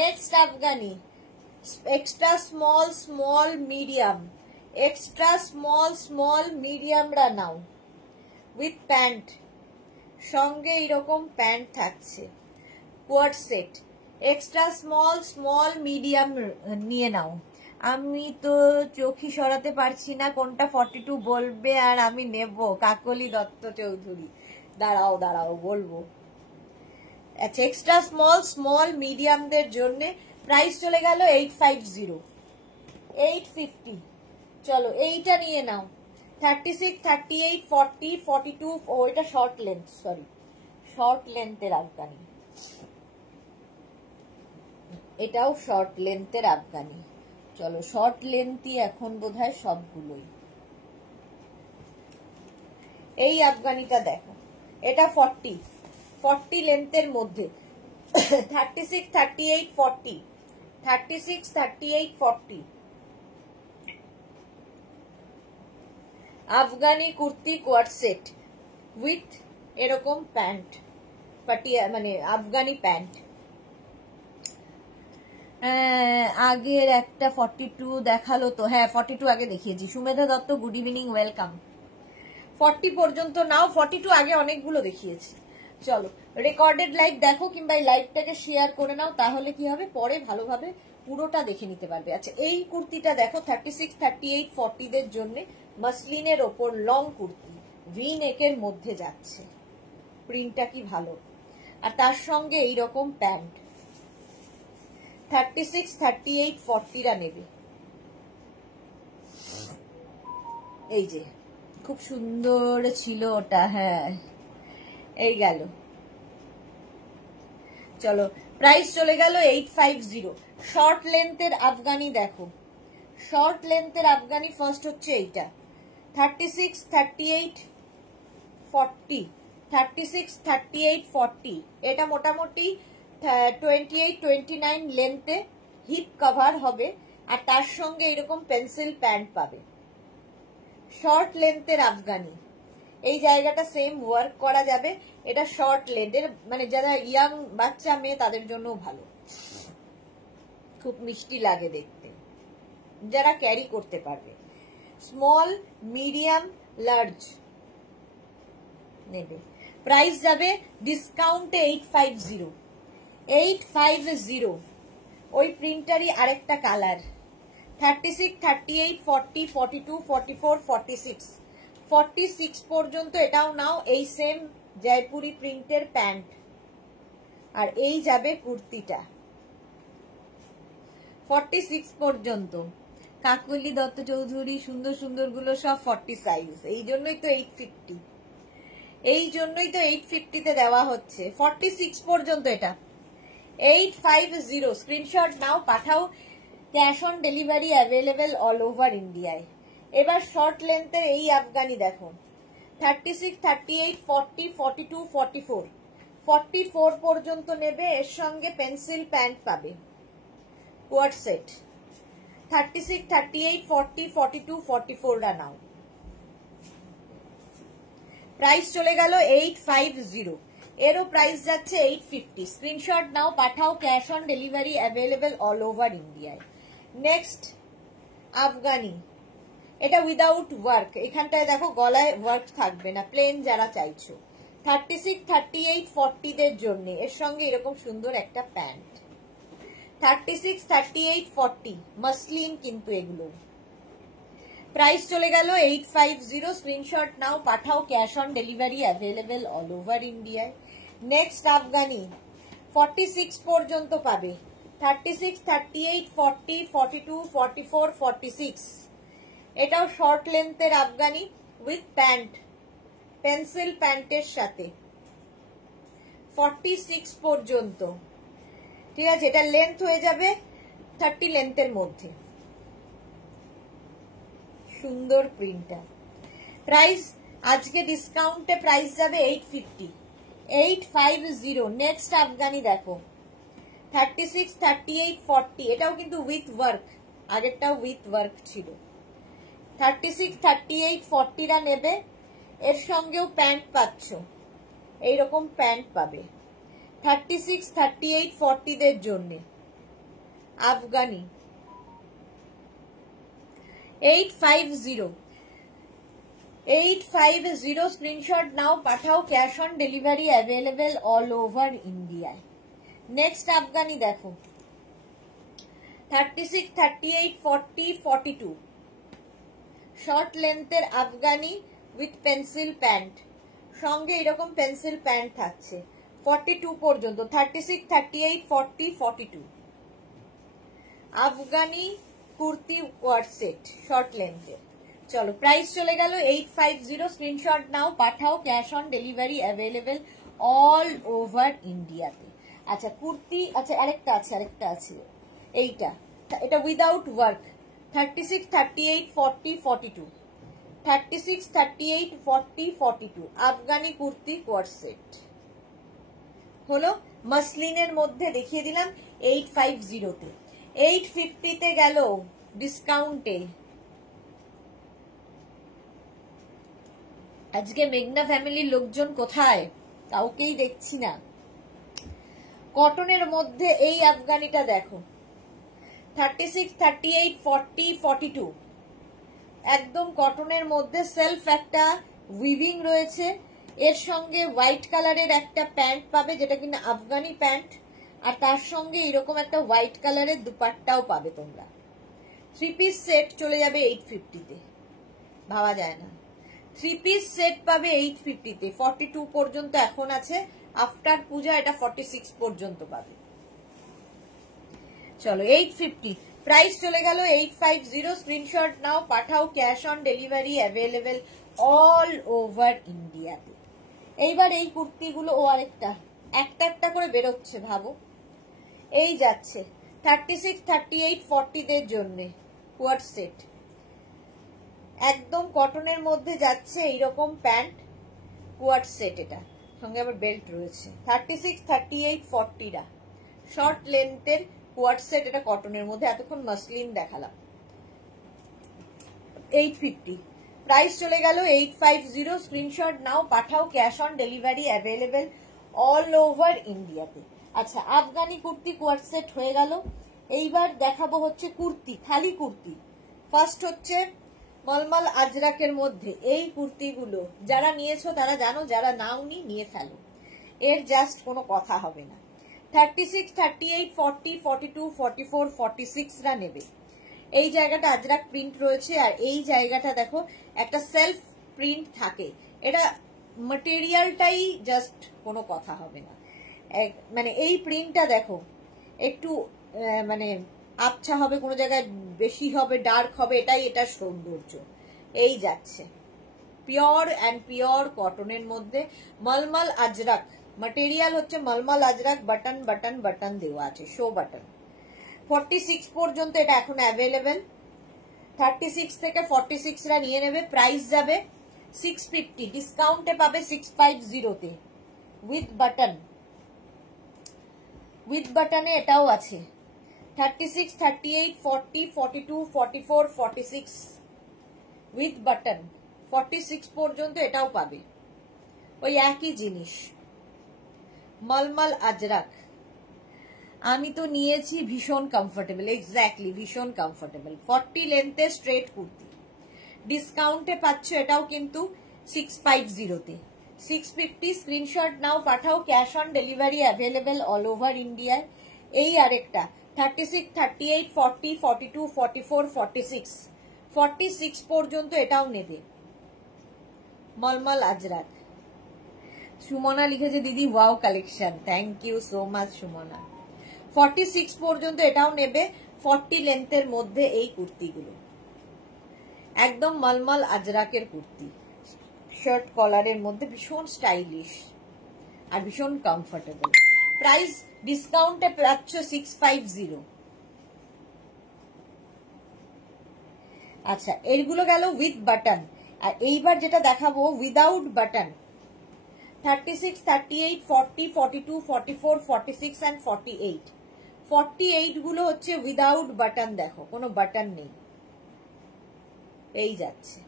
Next Afghani extra small small medium, extra small small medium রা নাও উইথ প্যান্ট, সঙ্গে এরকম প্যান্ট থাকছে, coord set. Extra small small medium নিয়ে নাও। আমি তো চোখই সরাতে পারছি না, কোনটা 42 বলবে আর আমি নেব। কাকলি দত্ত চৌধুরী, দাঁড়াও দাঁড়াও বলবো। আচ্ছা এক্সট্রা স্মল স্মল মিডিয়ামদের জন্য প্রাইস চলে গেল 850, 850। চলো এইটা নিয়ে নাও, 36, 38, 40, 42। ও এটা শর্ট লেন্থ, সরি শর্ট লেন্থের আফগানি, এটাও শর্ট লেন্থের আফগানি। চলো শর্ট লেন্থই এখন বোধহয় সবগুলোই। এই আফগানিটা দেখো, এটা 40 লেন্থের মধ্যে, 36, 38, 40, 36, 38, 40 Afghani kurti coord set with এরকম প্যান্ট, পাটিয়া মানে আফগানি প্যান্ট। আগের একটা 42 দেখালো তো, হ্যাঁ 42 আগে দেখিয়েছি। Sumedha Dutta good evening, welcome. 40 পর্যন্ত নাও, 42 আগে অনেকগুলো দেখিয়েছি। চলো রেকর্ডেড লাইভ দেখো, কিংবা এই লাইভটাকে শেয়ার করে নাও, তাহলে কি হবে পরে ভালোভাবে পুরোটা দেখে নিতে পারবে। আচ্ছা এই কুর্তিটা দেখো, 36, 38, 40 দের জন্য মাসলিনের ওপর লং কুর্তি, ভি নেকের মধ্যে যাচ্ছে, প্রিন্টটা কি ভালো, আর তার সঙ্গে এইরকম প্যান্ট। 36, 38, 40 রা নেবে। এই যে খুব সুন্দর ছিল ওটা, হ্যাঁ এই গেল। চলো প্রাইস চলে গেল 850। শর্ট লেন্থের আফগানি দেখো, শর্ট লেন্থের আফগানি ফার্স্ট হচ্ছে এইটা, 36, 38, 40, 36, 38, 40। এটা মোটামুটি 28, 29 লেন্থে হিপ কভার হবে, আর তার সঙ্গে এরকম পেন্সিল প্যান্ট পাবে। শর্ট লেন্থের আফগানি, এই জায়গাটা সেম ওয়ার্ক করা যাবে। এটা শর্ট লেন্থের, মানে যারা ইয়াং বাচ্চা মেয়ে তাদের জন্য ভালো, খুব মিষ্টি লাগে দেখতে, যারা ক্যারি করতে পারবে। স্মল মিডিয়াম লার্জ নেবে। প্রাইস যাবে ডিসকাউন্টে 850, 850। ওই প্রিন্টারই আরেকটা কালার, 36, 38, 40, 42, 44, 46 46 পর্যন্ত এটাও নাও। এই সেম জয়পুরি প্রিন্টের প্যান্ট, আর এই যাবে কুর্তিটা 46 পর্যন্ত। কাকলি দত্ত চৌধুরী সুন্দর সুন্দর গুলো সব 40 সাইজ, এই জন্যই তো 850, এই জন্যই তো 850 দেওয়া হচ্ছে। 46 পর্যন্ত এটা 850। স্ক্রিনশট নাও, পাঠাও। Cash on delivery available all over ইন্ডিয়ায়। এবার শর্ট লেন্থের এই আফগানি দেখো, 36, 38, 40, 42, 44, 44 পর্যন্ত নেবে। এর সঙ্গে পেন্সিল প্যান্ট পাবে, কোয়ার্ড সেট। 36, 38, 40, 42, 44 রা নাও। প্রাইস চলে গেল 850, এরও প্রাইস যাচ্ছে 850। স্ক্রিনশট নাও, পাঠাও। Cash on delivery available all over ইন্ডিয়ায়। নেক্সট আফগানি, এটা উইদাউট ওয়ার্ক। এখানটায় দেখো গলায় ওয়ার্ক থাকবে না, প্লেন যারা চাইছো। 36, 38, 40 দের জন্য এর সঙ্গে এরকম সুন্দর একটা প্যান্ট। 36, 38, 40 মাসলিন কিন্তু এগুলো। প্রাইস চলে গেল 850। স্ক্রিনশট নাও, পাঠাও। Cash on delivery available all over ইন্ডিয়ায়। নেক্সট আফগানি 46 পর্যন্ত পাবে। 36, 38, 40, 42, 44, 46। এটাও শর্ট লেন্থের আফগানি উইথ প্যান্ট, পেন্সিল প্যান্টের সাথে। 46 পর্যন্ত, ঠিক আছে। এটা লেন্থ হয়ে যাবে 30 লেন্থের মধ্যে। সুন্দর প্রিন্টটা। প্রাইস আজকে ডিসকাউন্টে প্রাইস যাবে 850, 850। নেক্সট আফগানি দেখো, 36, 38, 40। এটাও কিন্তু উইথ ওয়ার্ক, আগেরটাও উইথ ওয়ার্ক ছিল। 36, 38, 40 রা নেবে। এর সঙ্গেও প্যান্ট পাচ্ছ, এইরকম প্যান্ট পাবে। 36, 38, 40 দের জন্য আফগানি 850, 850। স্ক্রিনশট নাও, পাঠাও। Cash on delivery available all over ইন্ডিয়ায়। নেক্সট আফগানি দেখো, 36, 38, 40, 42 শর্ট লেন্থের আফগানি উইথ পেন্সিল প্যান্ট, সঙ্গে এরকম পেন্সিল প্যান্ট থাকছে। 42 পর্যন্ত, 36, 38, 40, 42 Afghani kurti coord set short লেন্থের। চলো, প্রাইস চলে গেল 850। স্ক্রিনশট নাও, পাঠাও। Cash on delivery available all over ইন্ডিয়াতে। আচ্ছা কুর্তি, আচ্ছা আরেকটা আছে এইটা, এটা without work. 36, 38, 40, 42, 36, 38, 40, 42 Afghani kurti coord set হলো। মাসলিনের মধ্যে দেখিয়ে দিলাম 850-তে। 850-তে গেল ডিসকাউন্টে। আজকে মেঘনা ফ্যামিলির লোকজন কোথায়? কাউকেই দেখছি না। কটনের মধ্যে এই আফগানিটা দেখো, 36, 38, 40, 42 একদম কটনের মধ্যে। সেলফ একটা উইভিং রয়েছে, এর সঙ্গে হোয়াইট কালারের একটা প্যান্ট পাবে, যেটা কিনা আফগানি প্যান্ট, আর তার সঙ্গে এরকম একটা হোয়াইট কালারের দুপাট্টাও পাবে তোমরা। 3 পিস সেট চলে যাবে 850-তে, ভাবা যায় না। 3 পিস সেট পাবে 850-তে। 42 পর্যন্ত এখন আছে, আফটার পূজা এটা 46 পর্যন্ত পাবে। চলো 850, প্রাইস চলে গেল 850। স্ক্রিনশট নাও, পাঠাও। Cash on delivery available all over ইন্ডিয়াতে। এইবার এই কুর্তিগুলো, ও আরেকটা একটা একটা করে বেরোচ্ছে, ভাবো। এই যাচ্ছে 36, 38, 40 দের জন্য কোয়ার্ড সেট, একদম কটনের মধ্যে যাচ্ছে। এইরকম প্যান্ট কোয়ার্ড সেট, এটা সঙ্গে আবার বেল্ট রয়েছে। 36, 38, 40 রা শর্ট লেন্থের কোয়ার্ড সেট, এটা কটনের মধ্যে। এতক্ষণ মাসলিন দেখালাম। 850, প্রাইস চলে গেল 850। স্ক্রিনশট নাও, পাঠাও। Cash on delivery available all over ইন্ডিয়াতে। আচ্ছা, আফগানি কুর্তি কোয়ার্ড সেট হয়ে গেল। এইবার দেখাবো হচ্ছে কুর্তি, খালি কুর্তি। ফার্স্ট হচ্ছে মলমল আজরাকের মধ্যে এই কুর্তিগুলো। যারা নিয়েছো তারা জানো, যারা নাওনি নিয়ে ফেলো, এর জাস্ট কোনো কথা হবে না। 36, 38, 40, 42, 44, 46 রা নেবে। এই জায়গাটা আজরাক প্রিন্ট রয়েছে, আর এই জায়গাটা দেখো একটা সেলফ প্রিন্ট থাকে, এটা ম্যাটেরিয়ালটাই জাস্ট কোনো কথা হবে না। মানে এই প্রিন্টটা দেখো একটু মানে আবছা হবে, কোনো জায়গায় বেশি হবে, ডার্ক হবে, এটাই এটার সৌন্দর্য। এই যাচ্ছে পিওর অ্যান্ড পিওর কটনের মধ্যে মলমল আজরাক, ম্যাটেরিয়াল হচ্ছে মলমল আজরাক, বাটন বাটন বাটন দেওয়া আছে, শো বাটন। 46 পর্যন্ত এটা এখন অ্যাভেলেবেল, 36 থেকে 46 রা নিয়ে নেবে। প্রাইস যাবে 650, ডিসকাউন্টে পাবে 650 তে উইথ বাটন। উইথ বাটনে এটাও আছে 36, 38, 40, 42, 44, 46 উইথ বাটন। 46 পর্যন্ত এটাও পাবে, ওই একই জিনিস মলমল আজরাক। আমি তো নিয়েছি, ভীষণ কমফোর্টেবল, এক্স্যাক্টলি ভীষণ কমফোর্টেবল। 40 লেন্থে স্ট্রেট কুর্তি, ডিসকাউন্টে পাচ্ছ এটাও কিন্তু 650 তে। 650 স্ক্রিনশট নাও, পাঠাও, cash on delivery available all over ইন্ডিয়ায়। এই আরেকটা 36, 38, 40, 42, 44, 46 46 পর্যন্ত এটাও নেবে মলমল আজরাক। সুমনা লিখেছে দিদি wow collection, thank you so much Sumona. 46 পর্যন্ত এটাও নেবে, 40 লেন্থের মধ্যে এই কুর্তিগুলো একদম মলমল আজরাকের কুর্তি, শার্ট কলারের মধ্যে ভীষণ স্টাইলিশ আর ভীষণ কমফোর্টেবল। প্রাইস ডিসকাউন্টে পাচ্ছ 650। আচ্ছা, এইগুলো গেল উইথ বাটন। আর এইবার যেটা দেখাবো উইদাউট বাটন, 36, 38, 40, 42, 44, 46 and 48। 48 গুলো হচ্ছে উইদাউট বাটন, দেখো কোনো বাটন নেই, এই যাচ্ছে।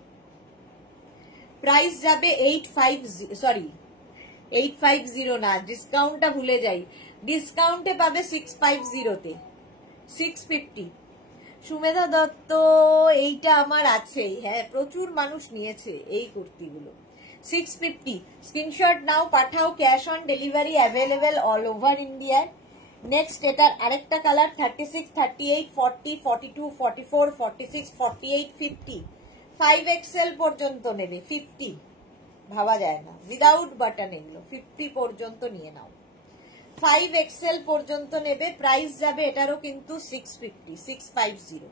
প্রাইস যাবে 850 না, ডিসকাউন্টটা ভুলে যাই, ডিসকাউন্টে পাবে 650 তে 650। সুমেধা দত্ত, এইটা আমার আছে, হ্যাঁ প্রচুর মানুষ নিয়েছে এই কুর্তিগুলো। 650 স্ক্রিনশট নাও, পাঠাও, cash on delivery available all over ইন্ডিয়ায়। নেক্সট এটার আরেকটা কালার 36, 38, 40, 42, 44, 46, 48, 50 5XL পর্যন্ত নেবে। 50 ভাবা যায় না, উইদাউট বাটন এগুলো 50 পর্যন্ত নিয়ে নাও। 5XL পর্যন্ত নেবে, প্রাইস যাবে এটারও কিন্তু 650, 650।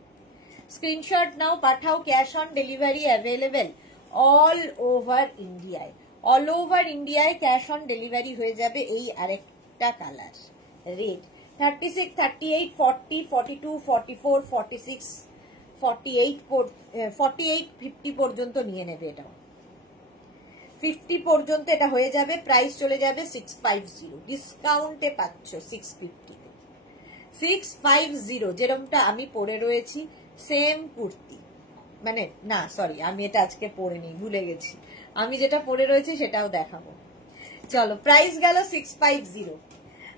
স্ক্রিনশট নাও, পাঠাও, cash on delivery available all over ইন্ডিয়ায়। অল ওভার ইন্ডিয়ায় ক্যাশ অন ডেলিভারি হয়ে যাবে। এই আরেকটা কালার রেড 36, 38, 40, 42, 44, 46, 48 50 পর্যন্ত নিয়ে নেবে। এটাও 50 পর্যন্ত এটা হয়ে যাবে, প্রাইস চলে যাবে 650, ডিসকাউন্টে পাচ্ছ 650। 650 যেরকমটা আমি পরে রয়েছি সেম কুর্তি, মানে না সরি আমি এটা আজকে পরে নিই, ভুলে গেছি, আমি যেটা পরে রয়েছি সেটাও দেখাবো। চলো, প্রাইস গেল 650।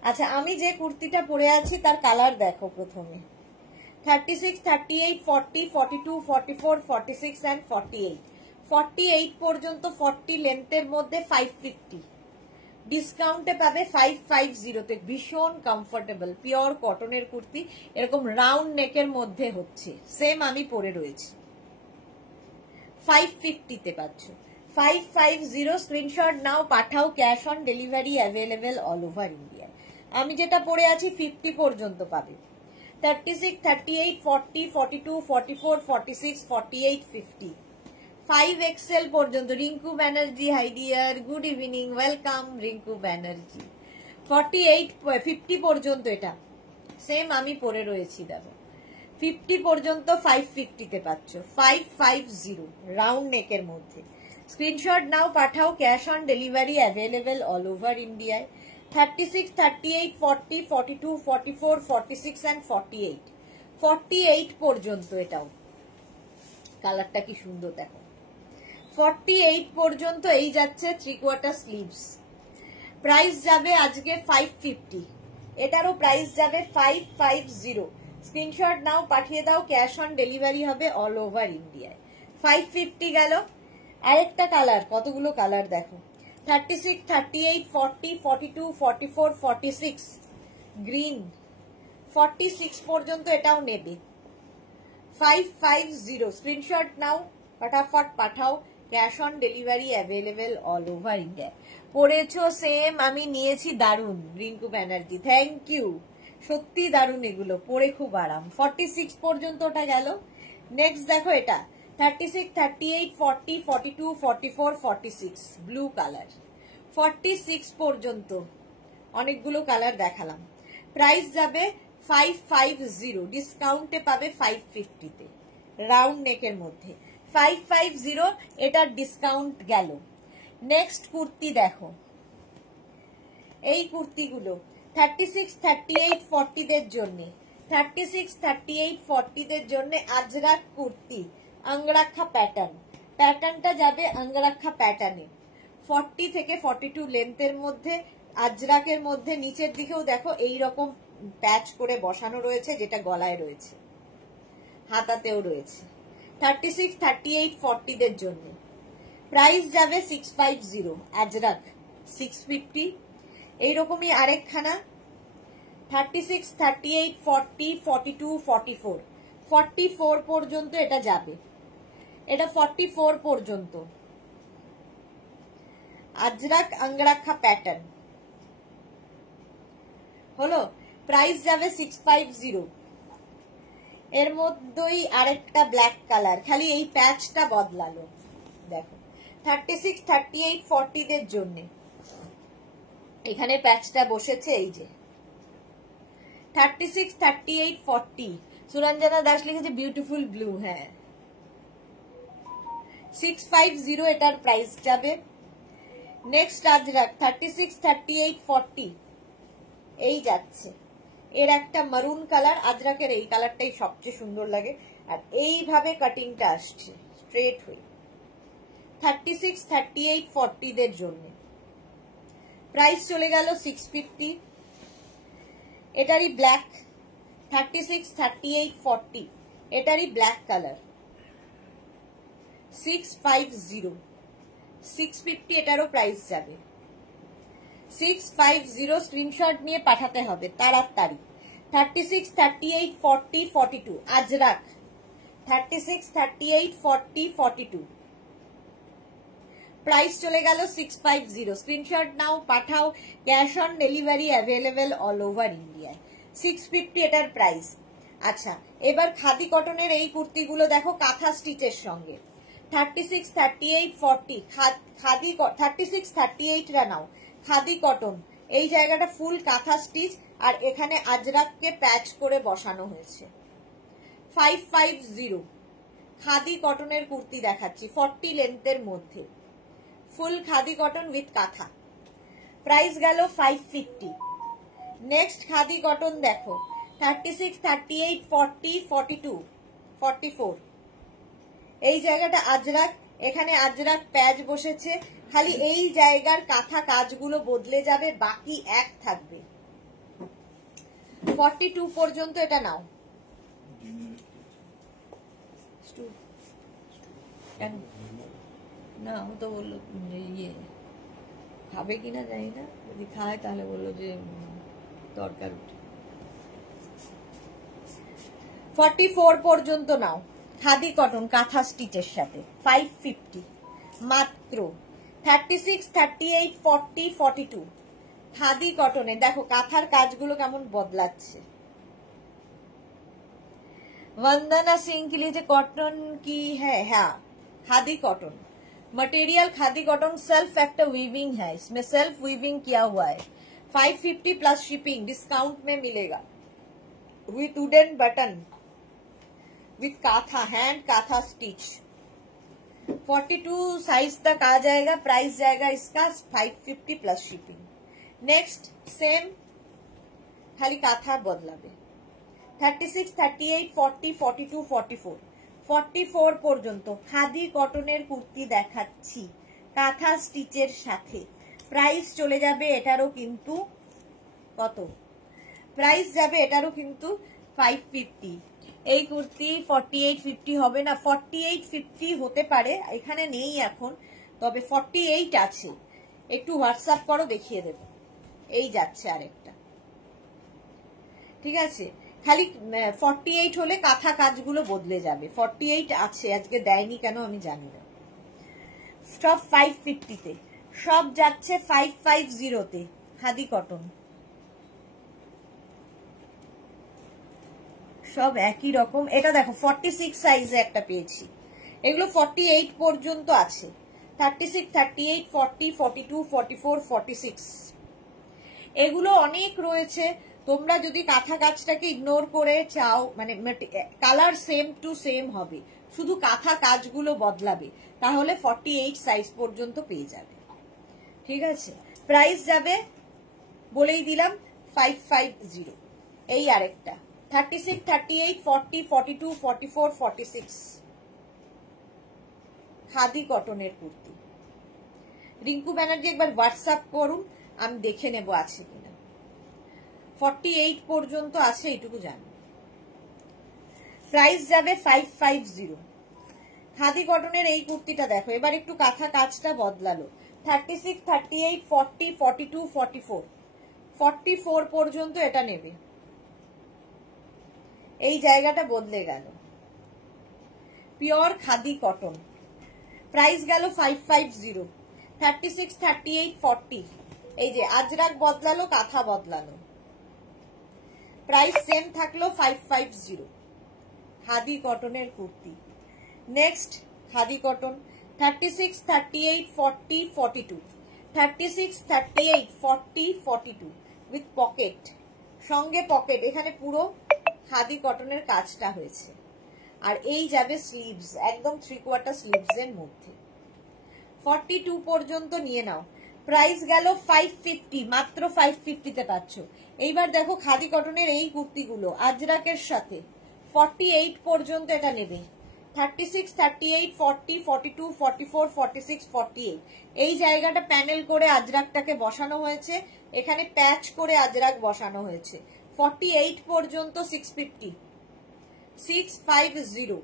আচ্ছা, আমি যে কুর্তিটা পরে আছি তার কালার দেখো প্রথমে। 36, 38, 40, 42, 44, 46 and 48। 48 পর্যন্ত 40 লেন্থের মধ্যে 550, ডিসকাউন্টে পাবে 550 তে। ভীষণ কমফোর্টেবল পিওর কটনের কুর্তি, এরকম রাউন্ড নেকের মধ্যে হচ্ছে, সেম আমি পরে রয়েছি। 550 তে পাচ্ছ। 550 স্ক্রিনশট নাও, পাঠাও, cash on delivery available all over India. আমি যেটা পরে আছি 50 পর্যন্ত পাবে। 36, 38, 40, 42, 44, 46, 48, 50 5XL পর্যন্ত। Rinku Banerjee, high deer, good evening, welcome Rinku Banerjee. 48 50 পর্যন্ত এটা সেম আমি পরে রয়েছি, দেখো 50 পর্যন্ত 550 তে পাচ্ছ। 550 রাউন্ড নেকের মধ্যে। স্ক্রিনশট নাও, পাঠাও, cash on delivery available all over ইন্ডিয়ায়। 36, 38, 40, 42, 44, 46 and 48 48 পর্যন্ত। এটাও কালারটা কি সুন্দর দেখো। 48 পর্যন্ত এই যাচ্ছে 3/4 স্লিভস। প্রাইস যাবে আজকে 550, এটারও প্রাইস যাবে 550। স্ক্রিনশট নাও, পাঠিয়ে দাও, ক্যাশ অন ডেলিভারি হবে অল ওভার ইন্ডিয়ায়। 550 গেল। আরেকটা কালার, কতগুলো কালার দেখো। 36, 38, 40, 42, 44, 46 গ্রিন। 46 পর্যন্ত এটাও নেবে। 550 স্ক্রিনশট নাও, ফটাফট পাঠাও, cash on delivery available all over India. পড়েছো সেম, আমি নিয়েছি, দারুন রিঙ্কু ব্যানার্জি, থ্যাংক ইউ, সত্যি দারুন, এগুলো পরে খুব আরাম। 46 পর্যন্ত ওটা গেল। নেক্সট দেখো এটা 36, 38, 40, 42, 44, 46 ব্লু কালার। 46 পর্যন্ত অনেকগুলো কালার দেখালাম। প্রাইস যাবে 550, ডিসকাউন্টে পাবে 550 তে, রাউন্ড নেকের মধ্যে 550, এটার ডিসকাউন্ট গেল। নেক্সট কুর্তি দেখো, এই কুর্তিগুলো 36, 38, 40 দের জন্য, 36, 38, 40 দের জন্য আজরাক কুর্তি, আঙ্গরাক্ষা প্যাটার্ন। প্যাটার্নটা যাবে আঙ্গরাক্ষা প্যাটার্নে, 40 থেকে 42 লেন্থের মধ্যে, আজরাকের মধ্যে। নিচের দিকেও দেখো এই রকম প্যাচ করে বসানো রয়েছে, যেটা গলায় রয়েছে, হাতাতেও রয়েছে। 36, 38, 40 দের জন্য প্রাইস যাবে 650, আজরাক 650। এইরকমই আরেকখানা 36, 38, 40, 42, 44, 44 পর্যন্ত এটা যাবে, এটা 44 পর্যন্ত আজরাক আঙ্গরাক্ষা প্যাটার্ন হলো। প্রাইস যাবে 650। এর মধ্যেই আরেকটা ব্ল্যাক কালার, খালি এই প্যাচটা বদলালো। দেখো 36, 38, 40 দের জন্য এখানে প্যাচটা বসেছে, এই যে 36, 38, 40। সুরঞ্জনা দাস লিখেছে বিউটিফুল ব্লু, হ্যাঁ 650 এটার প্রাইস যাবে। নেক্সট আজরাক 36, 38, 40 এই যাচ্ছে। এর একটা মারুন কালার, আজরাকের এই কালারটাই সবচেয়ে সুন্দর লাগে, আর এইভাবে কাটিংটা আসছে স্ট্রেট হয়ে। 36, 38, 40 দের জন্য প্রাইস চলে গেল 650। এটারই ব্ল্যাক 36, 38, 40 এটারই ব্ল্যাক কালার 650, 650 এটারও প্রাইস যাবে। 650 স্ক্রিনশট নিয়ে পাঠাতে হবে তাড়াতাড়ি। 36, 38, 40, 42 আজরাক, 36, 38, 40, 42 প্রাইস চলে গেল 650। স্ক্রিনশট নাও, পাঠাও, cash on delivery available all over ইন্ডিয়ায়। 650 এটার প্রাইস। আচ্ছা, এবার খাদি কটনের এই কুর্তিগুলো দেখো কাঁথা স্টিচের সঙ্গে। 36, 38, 40 খাদি, 36, 38 রা নাও, খাদি কটন, এই জায়গাটা ফুল কাঁথা স্টিচ, আর এখানে আজরাককে প্যাচ করে বসানো হয়েছে। 550 খাদি কটনের কুর্তি দেখাচ্ছি, 40 লেন্থের মধ্যে, ফুল খাদি কটন উইথ কাঁথা। প্রাইস গেল 550। নেক্সট খাদি কটন দেখো 36, 38, 40, 42, 44 এই জায়গাটা আজরাক, এখানে আজরাক প্যাচ বসেছে, খালি এই জায়গার কাঁথা কাজগুলো বদলে যাবে, বাকি এক থাকবে। 42 পর্যন্ত এটা নাও। না ও তো বললো ইয়ে খাবে কিনা জানি না, যদি খায় তাহলে বললো যে দরকার। 44 পর্যন্ত নাও, খাদি কটন কাঁথা স্টিচের সাথে 550 মাত্র। 36, 38, 40, 42 খাদি কটনে দেখো কাঁথার কাজগুলো কেমন বদলাচ্ছে। वंदना सिंह के लिए कॉटन की है, हाँ khadi cotton material, khadi cotton self factor weaving है, इसमें सेल्फ वीविंग किया हुआ है। 550 प्लस शिपिंग, डिस्काउंट में मिलेगा, with wooden button, with kantha, hand kantha stitch. 42 size तक आ जाएगा, प्राइस जाएगा इसका 550 प्लस शिपिंग। नेक्स्ट सेम खाली काथा बदलाबे। 36, 38, 40, 42, 44 44 পর্যন্ত খাদি কটনের কুর্তি দেখাচ্ছি কাঁথা স্টিচের সাথে। প্রাইস চলে যাবে এটারও কিন্তু কত, প্রাইস যাবে এটারও কিন্তু 550। এই কুর্তি 4850 হবে না, 4850 হতে পারে, এখানে নেই এখন, তবে 48 আছে। একটু হোয়াটসঅ্যাপ করো, দেখিয়ে দেব। এই যাচ্ছে আরেকটা, ঠিক আছে। খালি 48 হলে কাঁথা কাজগুলো বদলে যাবে। 48 আছে, আজকে দেয়নি কেন আমি জানি না। সব 550-তে, সব যাচ্ছে 550-তে খাদি কটন, সব একই রকম। এটা দেখো 46 সাইজে একটা পেয়েছি, এগুলো 48 পর্যন্ত আছে। 36, 38, 40, 42, 44, 46 এগুলো অনেক রয়েছে। তোমরা যদি কাঁথা কাজটাকে ইগনোর করে চাও, মানে কালার সেম টু সেম হবে, শুধু কাঁথা কাজগুলো বদলাবে, তাহলে 48 সাইজ পর্যন্ত পেয়ে যাবে। ঠিক আছে, প্রাইস যাবে বলেই দিলাম 550। এই আরেকটা 36, 38, 40, 42, 44, 46 খাদি কটনের কুর্তি। রিঙ্কু ব্যানার্জি একবার হোয়াটসঅ্যাপ করুন, আমি দেখে নেব আছে কিনা। 48 পর্যন্ত আছে, এইটুকু জানি। প্রাইস যাবে 550। খাদি কটনের এই কুর্তিটা দেখো, এবার একটু কাঁথা কাজটা বদলালো। 36, 38, 40, 42, 44 44 পর্যন্ত এটা নেবে, এই জায়গাটা বদলে গেল। পিওর খাদি কটন, প্রাইস গেল 550। 36, 38, 40 এই যে আজরাক বদলালো, কাঁথা বদলালো, প্রাইস সেম থাকলো 550 খাদি কটনের kurti. Next khadi cotton 36, 38, 40, 42 36, 38, 40, 42 with pocket, সঙ্গে পকেট, এখানে পুরো খাদি কটনের কাজটা হয়েছে। আর এই যাবে স্লিভস, একদম 3/4 স্লিভস এর মধ্যে। 42 পর্যন্ত নিয়ে নাও, প্রাইস গেল 550, মাত্র 550-তে পাচ্ছ। এইবার দেখো খাদি কটনের এই কুর্তিগুলো আজরাকের সাথে 48 পর্যন্ত এটা নেবে। 36, 38, 40, 42, 44, 46, 48 এই জায়গাটা প্যানেল করে আজরাকটাকে বসানো হয়েছে, এখানে প্যাচ করে আজরাক বসানো হয়েছে। 48 পর্যন্ত 650 650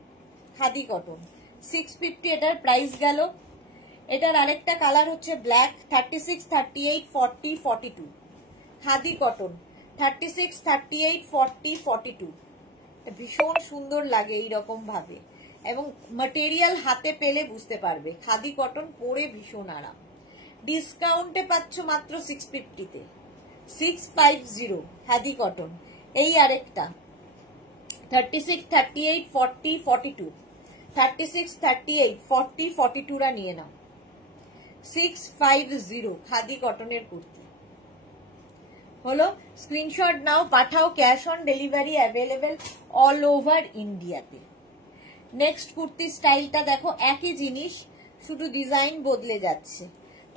খাদি কটন 650 এটার প্রাইস গেল। এটার আরেকটা কালার হচ্ছে ব্ল্যাক। 36, 38, 40, 42 খাদি কটন 36, 38, 40, 42 ভীষণ সুন্দর লাগে এইরকম ভাবে, এবং ম্যাটেরিয়াল হাতে পেলে বুঝতে পারবে খাদি কটন পরে ভীষণ আরাম। ডিসকাউন্টে পাচ্ছ মাত্র 650-তে, 650 খাদি কটন। এই আরেকটা 36, 38, 40, 42 36, 38, 40, 42 রা নিয়ে নাও। 650 খাদি কটনের কুর্তি হলো। স্ক্রিনশট নাও, পাঠাও, cash on delivery available all over ইন্ডিয়াতে। নেক্সট কুর্তি স্টাইলটা দেখো, একই জিনিস, শুধু ডিজাইন বদলে যাচ্ছে।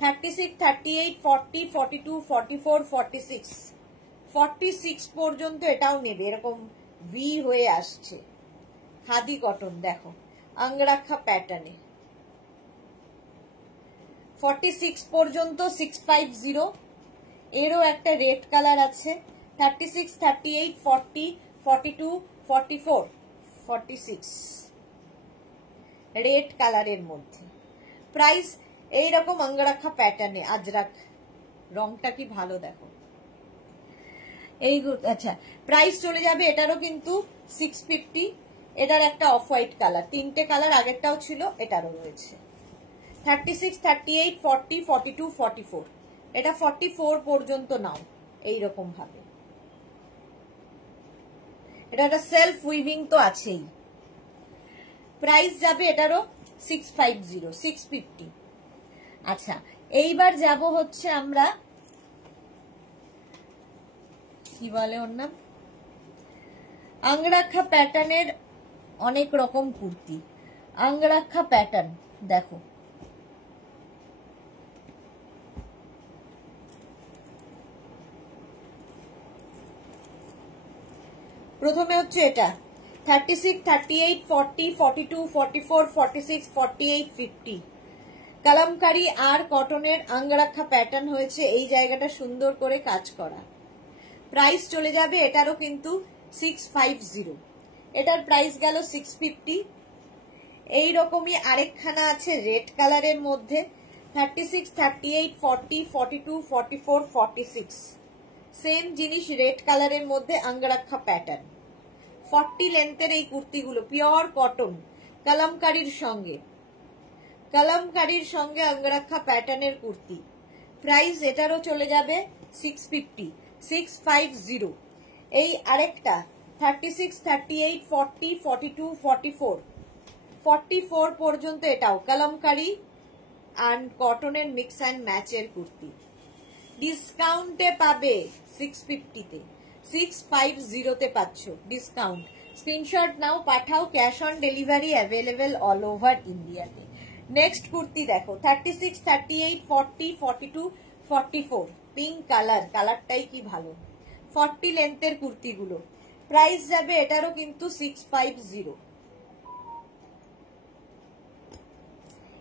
36, 38, 40, 42, 44, 46 46 পর্যন্ত এটাও নেবে, এরকম ভি হয়ে আসছে খাদি কটন। দেখো আঙ্গরাখা প্যাটার্নে 46 পর্যন্ত 650। এরও একটা রেড কালার আছে। 36, 38, 40, 42, 44, 46 রেড কালারের মধ্যে। প্রাইস এইরকম আঙ্গরাখা প্যাটার্নে আজরাক, রংটা কি ভালো দেখো। এই আচ্ছা, প্রাইস চলে যাবে এটারও কিন্তু 650। এটার একটা অফ হোয়াইট কালার, তিনটে কালার আগেরটাও ছিল, এটারও রয়েছে। 36, 38, 40, 42, 44 এটা 44 পর্যন্ত নাও এইরকম ভাবে। এটা একটা সেলফ উইভিং তো আছেই। প্রাইস যাবে এটারও 650, 650। আচ্ছা, এইবার যাব হচ্ছে আমরা, কি বলে ওর নাম, আঙ্গরাখা প্যাটার্নের অনেক রকম কুর্তি। আঙ্গরাখা প্যাটার্ন দেখো, প্রথমে হচ্ছে এটা 36, 38, 40, 42, 44, 46, 48, 50 কালামকারী আর কটনের আঙ্গরাখা প্যাটার্ন হয়েছে, এই জায়গাটা সুন্দর করে কাজ করা। প্রাইস চলে যাবে এটারও কিন্তু 650। এটার প্রাইস গেল 650। এইরকমই আরেকখানা আছে রেড কালারের মধ্যে। 36, 38, 40, 42, 44, 46 সেম জিনিস রেড কালারের মধ্যে আঙ্গরাখা প্যাটার্ন। 40 লেন্থের এই কুর্তিগুলো পিওর কটন কালামকারীর সঙ্গে। কলমকারীর সঙ্গে অঙ্গরাক্ষা প্যাটার্নের কুর্তি, প্রাইস এটারও চলে যাবে 650, 650। এই আরেকটা 36, 38, 40, 42, 44, 44 পর্যন্ত, এটাও কলমকারী অ্যান্ড কটনের মিক্স অ্যান্ড ম্যাচের কুর্তি, ডিসকাউন্টে পাবে 650-তে, 650-তে পাচ্ছ ডিসকাউন্ট। স্ক্রিনশট নাও, পাঠাও, cash on delivery available all over ইন্ডিয়াতে। নেক্সট কুর্তি দেখো 36, 38, 40, 42, 44, পিঙ্ক কালার, কালারটাই কি ভালো, 40 লেন্থের কুর্তিগুলো, প্রাইস যাবে এটারও কিন্তু 650,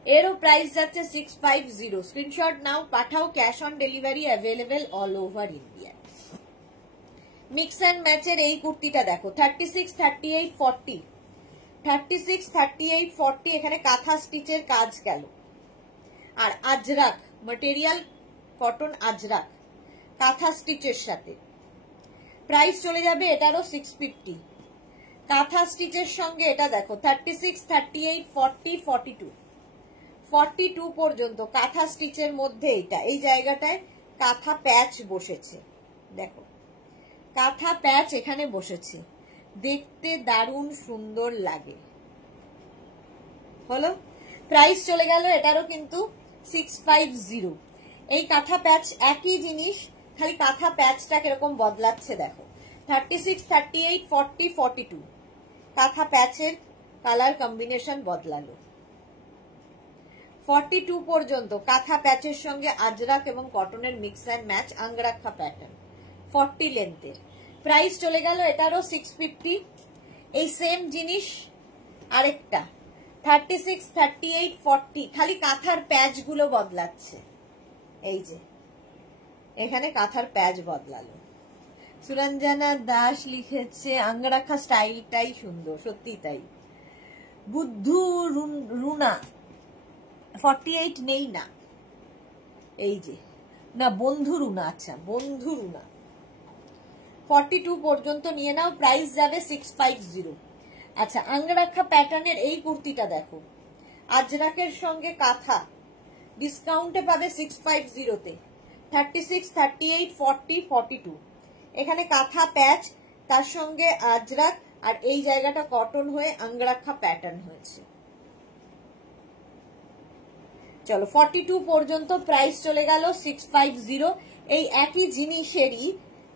এরও প্রাইস যাচ্ছে 650। স্ক্রিনশট নাও, পাঠাও, cash on delivery available all over India. Mix and ম্যাচের এই কুর্তিটা দেখো 36, 38, 40, 36, 38, 40, এখানে কাঁথা স্টিচের কাজ গেল, আর আজরাক ম্যাটেরিয়াল, কটন আজরাক কাঁথা স্টিচের সাথে, প্রাইস চলে যাবে এটারও 650। কাঁথা স্টিচের সঙ্গে এটা দেখো 36, 38, 40, 42, 42 পর্যন্ত কাঁথা স্টিচের মধ্যে, এইটা এই জায়গাটায় কাঁথা প্যাচ বসেছে, দেখো কাঁথা প্যাচ এখানে বসেছে, দেখতে দারুণ সুন্দর লাগে। হলো, প্রাইস চলে গেল এটারও কিন্তু 650। এই কাঁথা প্যাচ একই জিনিস, খালি কাঁথা প্যাচটা কিরকম বদলাচ্ছে দেখো, 36, 38, 40, 42, কাঁথা প্যাচের কালার কম্বিনেশন বদলালো। 42 পর্যন্ত কাঁথা প্যাচের সঙ্গে আজরাক এবং কটনের mix and match Angrakha pattern, 40 লেন্থের, প্রাইস চলে গেল এটারও 650। এই সেম জিনিস আরেকটা 36, 38, 40, খালি কাঁথার প্যাচ গুলো বদলাচ্ছে, এই যে এখানে কাঁথার প্যাচ বদলালো। সুরঞ্জনা দাস লিখেছে অঙ্গরাক্ষা স্টাইলটাই সুন্দর, সত্যি তাই। বুদ্ধু রুনা 48 নেই না, এই যে না বন্ধু রুনা, আচ্ছা বন্ধু রুনা 42 পর্যন্ত নিয়ে নাও, প্রাইস যাবে 650। আচ্ছা, অঙ্গরাক্ষা প্যাটার্নের এই কুর্তিটা দেখো, আজরাকের সঙ্গে কাঁথা, ডিসকাউন্টে পাবে 650-তে, 36, 38, 40, 42, এখানে কাঁথা প্যাচ, তার সঙ্গে আজরাক, আর এই জায়গাটা কটন হয়ে অঙ্গরাক্ষা প্যাটার্ন হয়েছে। চলো 42 পর্যন্ত, প্রাইস চলে গেল 650। এই একই জিনিসেরই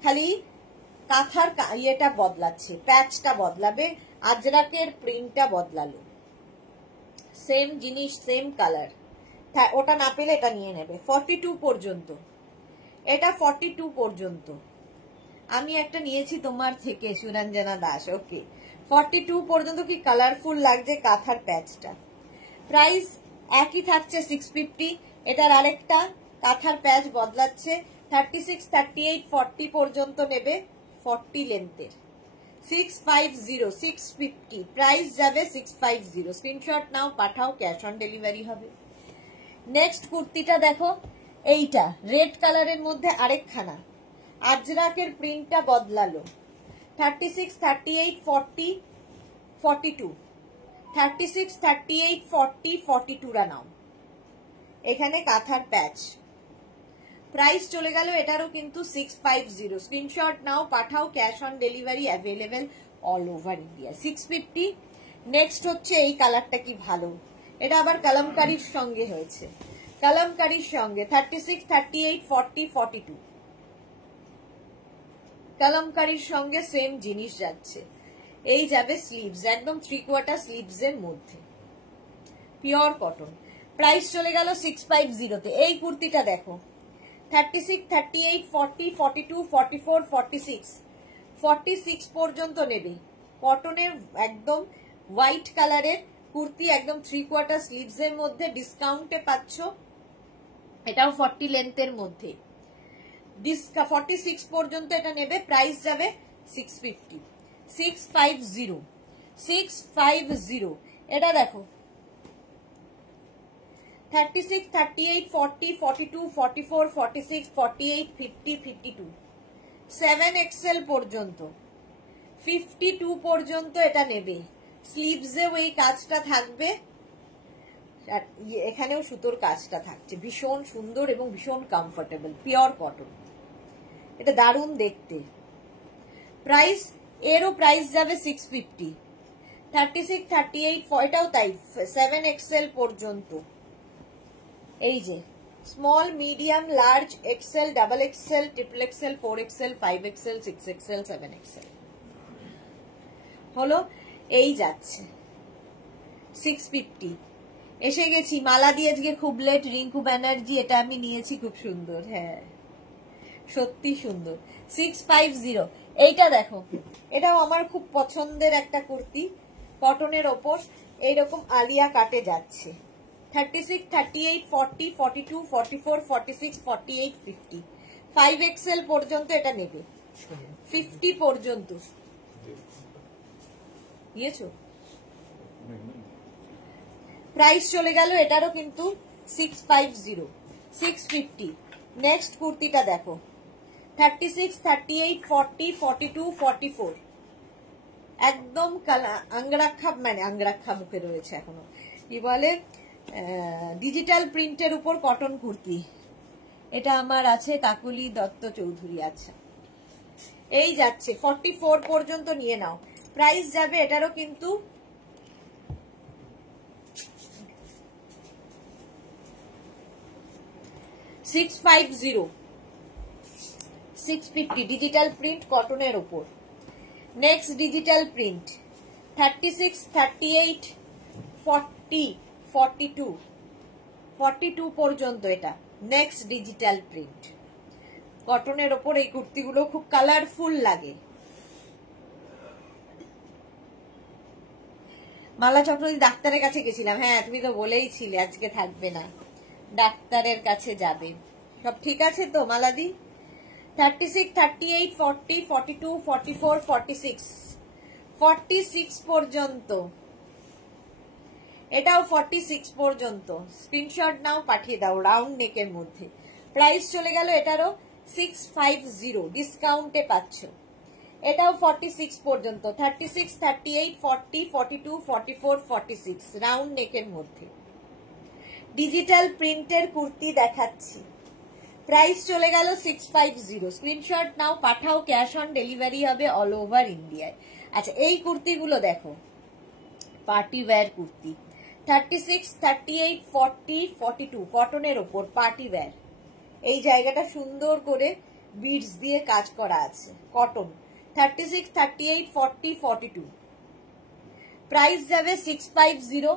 খালি কাঁথার ইয়েটা বদলাচ্ছে, প্যাচটা বদলাবে, আজরাকের প্রিন্টটা বদলালো, সেম জিনিস সেম কালার, ওটা না পেলে এটা নিয়ে নেবে। 42 পর্যন্ত, এটা 42 পর্যন্ত, আমি একটা নিয়েছি তোমার থেকে সুরঞ্জনা দাস, ওকে 42 পর্যন্ত। কি কালারফুল লাগছে কাঁথার প্যাচটা, প্রাইস একই থাকছে 650। এটার আরেকটা কাঁথার প্যাচ বদলাচ্ছে, 36, 38, 40 পর্যন্ত নেবে, 40 লেন্থের, 650, 650, প্রাইস যাবে 650। স্ক্রিনশট নাও, পাঠাও, ক্যাশ অন ডেলিভারি হবে। নেক্সট কুর্তিটা দেখো, এইটা রেড কালারের মধ্যে আরেকখানা, আজরাকের প্রিন্টটা বদলালো, 36, 38, 40, 42, 36, 38, 40, 42 রা নাও, এখানে কাঁথার প্যাচ, প্রাইস চলে গেল এটারও কিন্তু 650। স্ক্রিনশট নাও, পাঠাও, cash on delivery available all over India. 650। Next হচ্ছে এই কালারটা, কি ভালো, এটা আবার কলমকারীর সঙ্গে হয়েছে, কলমকারীর সঙ্গে 36, 38, 40, 42, কলমকারীর সঙ্গে সেম জিনিস যাচ্ছে। এই যাবে স্লিভস, একদম 3/4 স্লিভস এর মধ্যে, পিওর কটন, প্রাইস চলে গেল 650-তে। এই কুর্তিটা দেখো 36, 38, 40, 42, 44, 46, 46 পর্যন্ত নেবে, কটনের একদম হোয়াইট কালারের কুর্তি, একদম 3/4 স্লিভস এর মধ্যে, ডিসকাউন্টে পাচ্ছ, এটাও 40 লেন্থের মধ্যে, 46 পর্যন্ত এটা নেবে, প্রাইস যাবে 650, 650, 650। এটা দেখো 36, 38, 40, 42, 44, 46, 48, 50, 52, 7XL পর্যন্ত, 52 পর্যন্ত এটা নেবে, স্লিভসেও এই কাজটা থাকবে, আর এখানেও সুতোর কাজটা থাকছে, ভীষণ সুন্দর এবং ভীষণ কমফোর্টেবল, পিওর কটন। এটা দারুণ দেখতে। প্রাইস, এরও প্রাইস যাবে 650, 36, 38, এটাও তাই 7XL পর্যন্ত। এই যে small, medium, large, XL, double XL, triple XL, 4XL, 5XL, 6XL, 7XL হলো। এই যাচ্ছে 650। এসে গেছি মালা দিয়ে, আজকে খুব লেট, রিঙ্কু ব্যানার্জি, এটা আমি নিয়েছি, খুব সুন্দর, হ্যাঁ সত্যি সুন্দর। 650। এইটা দেখো, এটাও আমার খুব পছন্দের একটা কুর্তি, কটনের ওপর এইরকম আলিয়া কাটে যাচ্ছে। 36, 38, 40, 42, 44, 46, 48, 50, 5XL পর্যন্ত এটা নেবে, 50 পর্যন্ত নিয়েছো। প্রাইস চলে গেল এটারও কিন্তু 650, 650। নেক্সট কুর্তিটা দেখো, 36, 38, 40, 42, 44, একদম আঙ্গরাক্ষা, মানে আঙ্গরাক্ষা মুখে রয়েছে এখনো, কি বলে, ডিজিটাল প্রিন্টের উপর কটন কুর্তি। এটা আমার আছে কাকুলি দত্ত চৌধুরী। আচ্ছা, এই যাচ্ছে 44 পর্যন্ত নিয়ে নাও। প্রাইস যাবে এটারও কিন্তু 650, 650 ডিজিটাল প্রিন্ট কটনের উপর। নেক্সট ডিজিটাল প্রিন্ট 36, 38, 40, 42, 42 পর্যন্ত এটা নেক্সট ডিজিটাল প্রিন্ট কটনের ওপর। এই কুর্তিগুলো খুব কালারফুল লাগে। মালা চক্রবর্তী ডাক্তারের কাছে গেছিলাম, হ্যাঁ তুমি তো বলেই ছিলে আজকে থাকবে না, ডাক্তারের কাছে যাবে। সব ঠিক আছে তো মালাদি? 36, 38, 40, 42, 44, 46, 46 পর্যন্ত, এটাও 46 পর্যন্ত। স্ক্রিনশট নাও, পাঠিয়ে দাও, রাউন্ড নেকের মধ্যে। প্রাইস চলে গেল এটারও 650, ডিসকাউন্টে পাচ্ছ। এটাও 46 পর্যন্ত, 36, 38, 40, 42, 44, 46, রাউন্ড নেকের মধ্যে ডিজিটাল প্রিন্টের কুর্তি দেখাচ্ছি। প্রাইস চলে গেল 650, স্ক্রিনশট নাও, পাঠাও, ক্যাশ অন ডেলিভারি হবে অল ওভার ইন্ডিয়ায়। আচ্ছা, এই কুর্তিগুলো দেখো, পার্টি ওয়্যার কুর্তি, 36, 38, 40, 42, কটনের ওপর পার্টি ওয়্যার। এই জায়গাটা সুন্দর করে বিডস দিয়ে কাজ করা আছে, কটন। 36, 38, 40, 42, প্রাইস যাবে 650।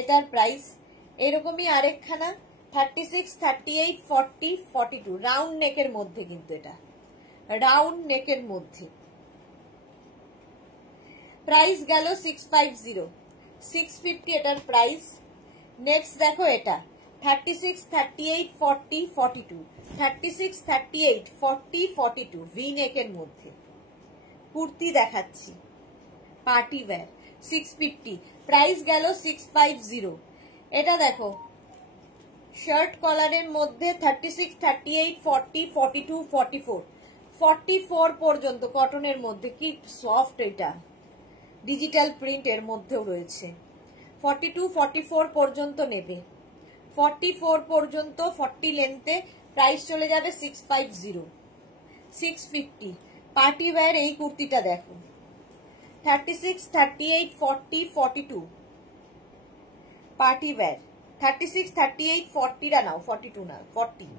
এটার প্রাইস এরকমই আরেকখানা 36, 38, 40, 42, রাউন্ড নেকের মধ্যে, কিন্তু এটা রাউন্ড নেকের মধ্যে। প্রাইস গেল 650, 650 এটার প্রাইস। নেক্সট দেখো এটা 36, 38, 40, 42, 36, 38, 40, 42, ভি নেকের মধ্যে কুর্তি দেখাচ্ছি, পার্টি ওয়্যার, 650। প্রাইস গেল 650। এটা দেখো শার্ট কলারের মধ্যে 36, 38, 40, 42, 44, 44 পর্যন্ত কটনের মধ্যে, কি সফট, এটা ডিজিটাল প্রিন্ট এর মধ্যেও রয়েছে। 42, 44 পর্যন্ত নেবে, 44 পর্যন্ত 40 লেন্থে। প্রাইস চলে যাবে 650, 650। পার্টি ওয়্যার এই কুর্তিটা দেখো, 36, 38, 40, 42, পার্টি ওয়্যার। 36, 38, 40 টা নাও, 42 না, 40,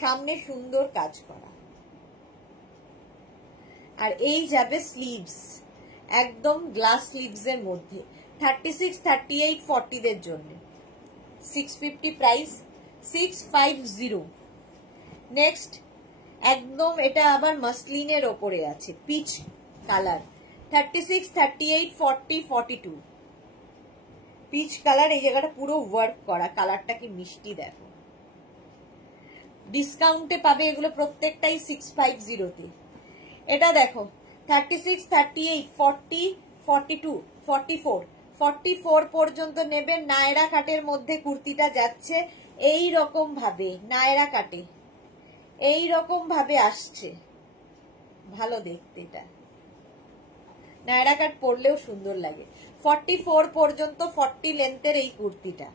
সামনে সুন্দর কাজ করা। আর এই যাবে স্লিভস, একদম গ্লাস স্লিভস এর মধ্যে, 36, 38, 40 দের জন্য 650 প্রাইস, 650। নেক্সট একদম এটা আবার মাসলিনের ওপরে আছে, পিচ কালার, 36, 38, 40, 42, পিচ কালার। এই জায়গাটা পুরো ওয়ার্ক করা, কালারটা কি মিষ্টি দেখো। ডিসকাউন্টে পাবে এগুলো প্রত্যেকটাই 650 তে। এটা দেখো 36, 38, 40, 42, 44, 44 পর্যন্ত নেবে। নায়রা কাটের মধ্যে কুর্তিটা যাচ্ছে এই রকম ভাবে, নায়রা কাটে এই রকম ভাবে আসছে, ভালো দেখতে। এটা নায়রা কাট পরলেও সুন্দর লাগে। 44 পর্যন্ত 40 লেন্থের এই কুর্তিটা,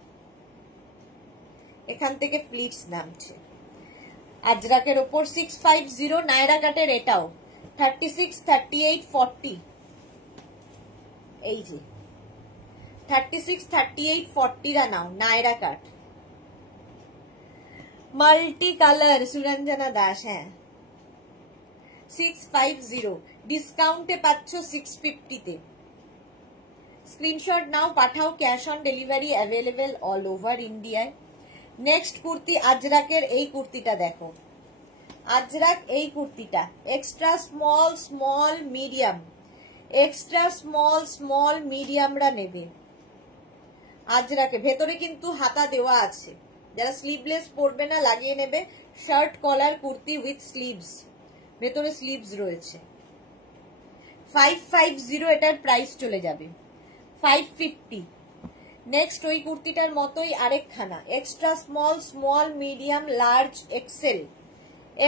এখান থেকে প্লিটস নামছে। আজরাকের ওপর 650 নায়রা কাটের, এটাও 36, 38, 40, এই যে 36, 38, 40 রা নাও, Nayra cut multi colour, Suranjana Das. হ্যাঁ 650, ডিসকাউন্টে পাচ্ছ 650 তে। স্ক্রিনশট নাও, পাঠাও, cash on delivery available all over ইন্ডিয়ায়। নেক্সট কুর্তি আজরাকের এই কুর্তিটা দেখো, আজরাক এই কুর্তিটা extra small small medium, extra small small মিডিয়ামরা নেবে। আজরাকে ভেতরে কিন্তু হাতা দেওয়া আছে, যারা স্লিভলেস পরবে না লাগিয়ে নেবে। Shirt collar kurti with sleeves, ভেতরে স্লিভস রয়েছে। 550 এটার প্রাইস চলে যাবে 550। নেক্সট ওই কুর্তিটার মতোই আরেকখানা extra small small medium large XL,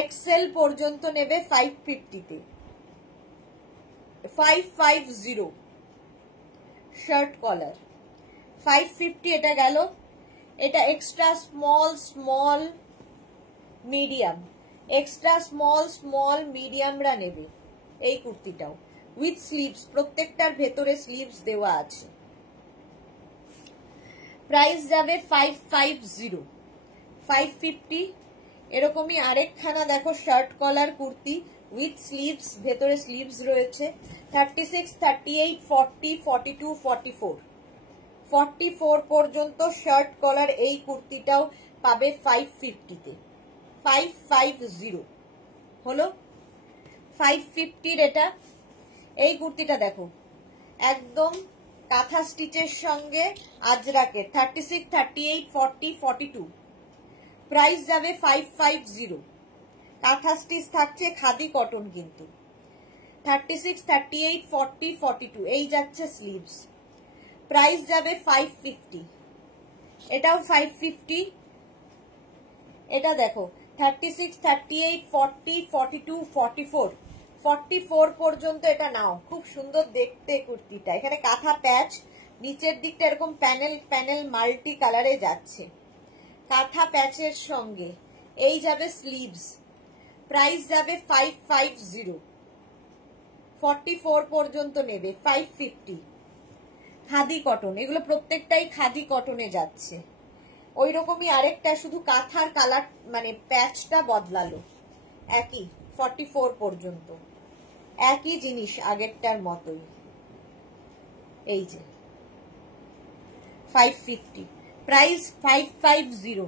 XL পর্যন্ত নেবে 550 তে। 550 শার্ট কলার 550, এটা গেল। এটা extra small small medium, extra small small মিডিয়ামরা নেবে এই কুর্তিটাও উইথ স্লিভস, প্রত্যেকটার ভেতরে স্লিভস দেওয়া আছে। প্রাইস যাবে 550, 550। এরকমই আরেকখানা দেখো shirt collar kurti with sleeves, ভেতরে স্লিভস রয়েছে। 36, 38, 40, 42, 44, 44 পর্যন্ত শার্ট কলার এই কুর্তিটাও পাবে 550 তে। 550 হলো 550 এটা। এই কুর্তিটা দেখো একদম কাঁথা স্টিচের সঙ্গে আজরাকের 36, 38, 40, 42, প্রাইস যাবে 550। কাঁথা স্টিচ থাকছে, খাদি কটন কিন্তু। 36, 38, 40, 42 এই যাচ্ছে স্লিভস, প্রাইস যাবে 550। এটাও 550। এটা দেখো 36, 38, 40, 42, 44, 44 পর্যন্ত এটা নাও। খুব সুন্দর দেখতে কুর্তিটা, এখানে কাঁথা প্যাচ, নিচের দিকটা এরকম প্যানেল প্যানেল মাল্টি কালারে যাচ্ছে। কাঁথা প্যাচের সঙ্গে এই যাবে স্লিভস, প্রাইস যাবে 550। 44 পর্যন্ত নেবে 550। খাদি কটন, এগুলো প্রত্যেকটাই খাদি কটনে যাচ্ছে। ওই রকমই আরেকটা, শুধু কাঁথার কালার মানে প্যাচটা বদলালো, একই 44 পর্যন্ত একই জিনিস আগেরটার মতোই। এই যে 550, প্রাইস 550।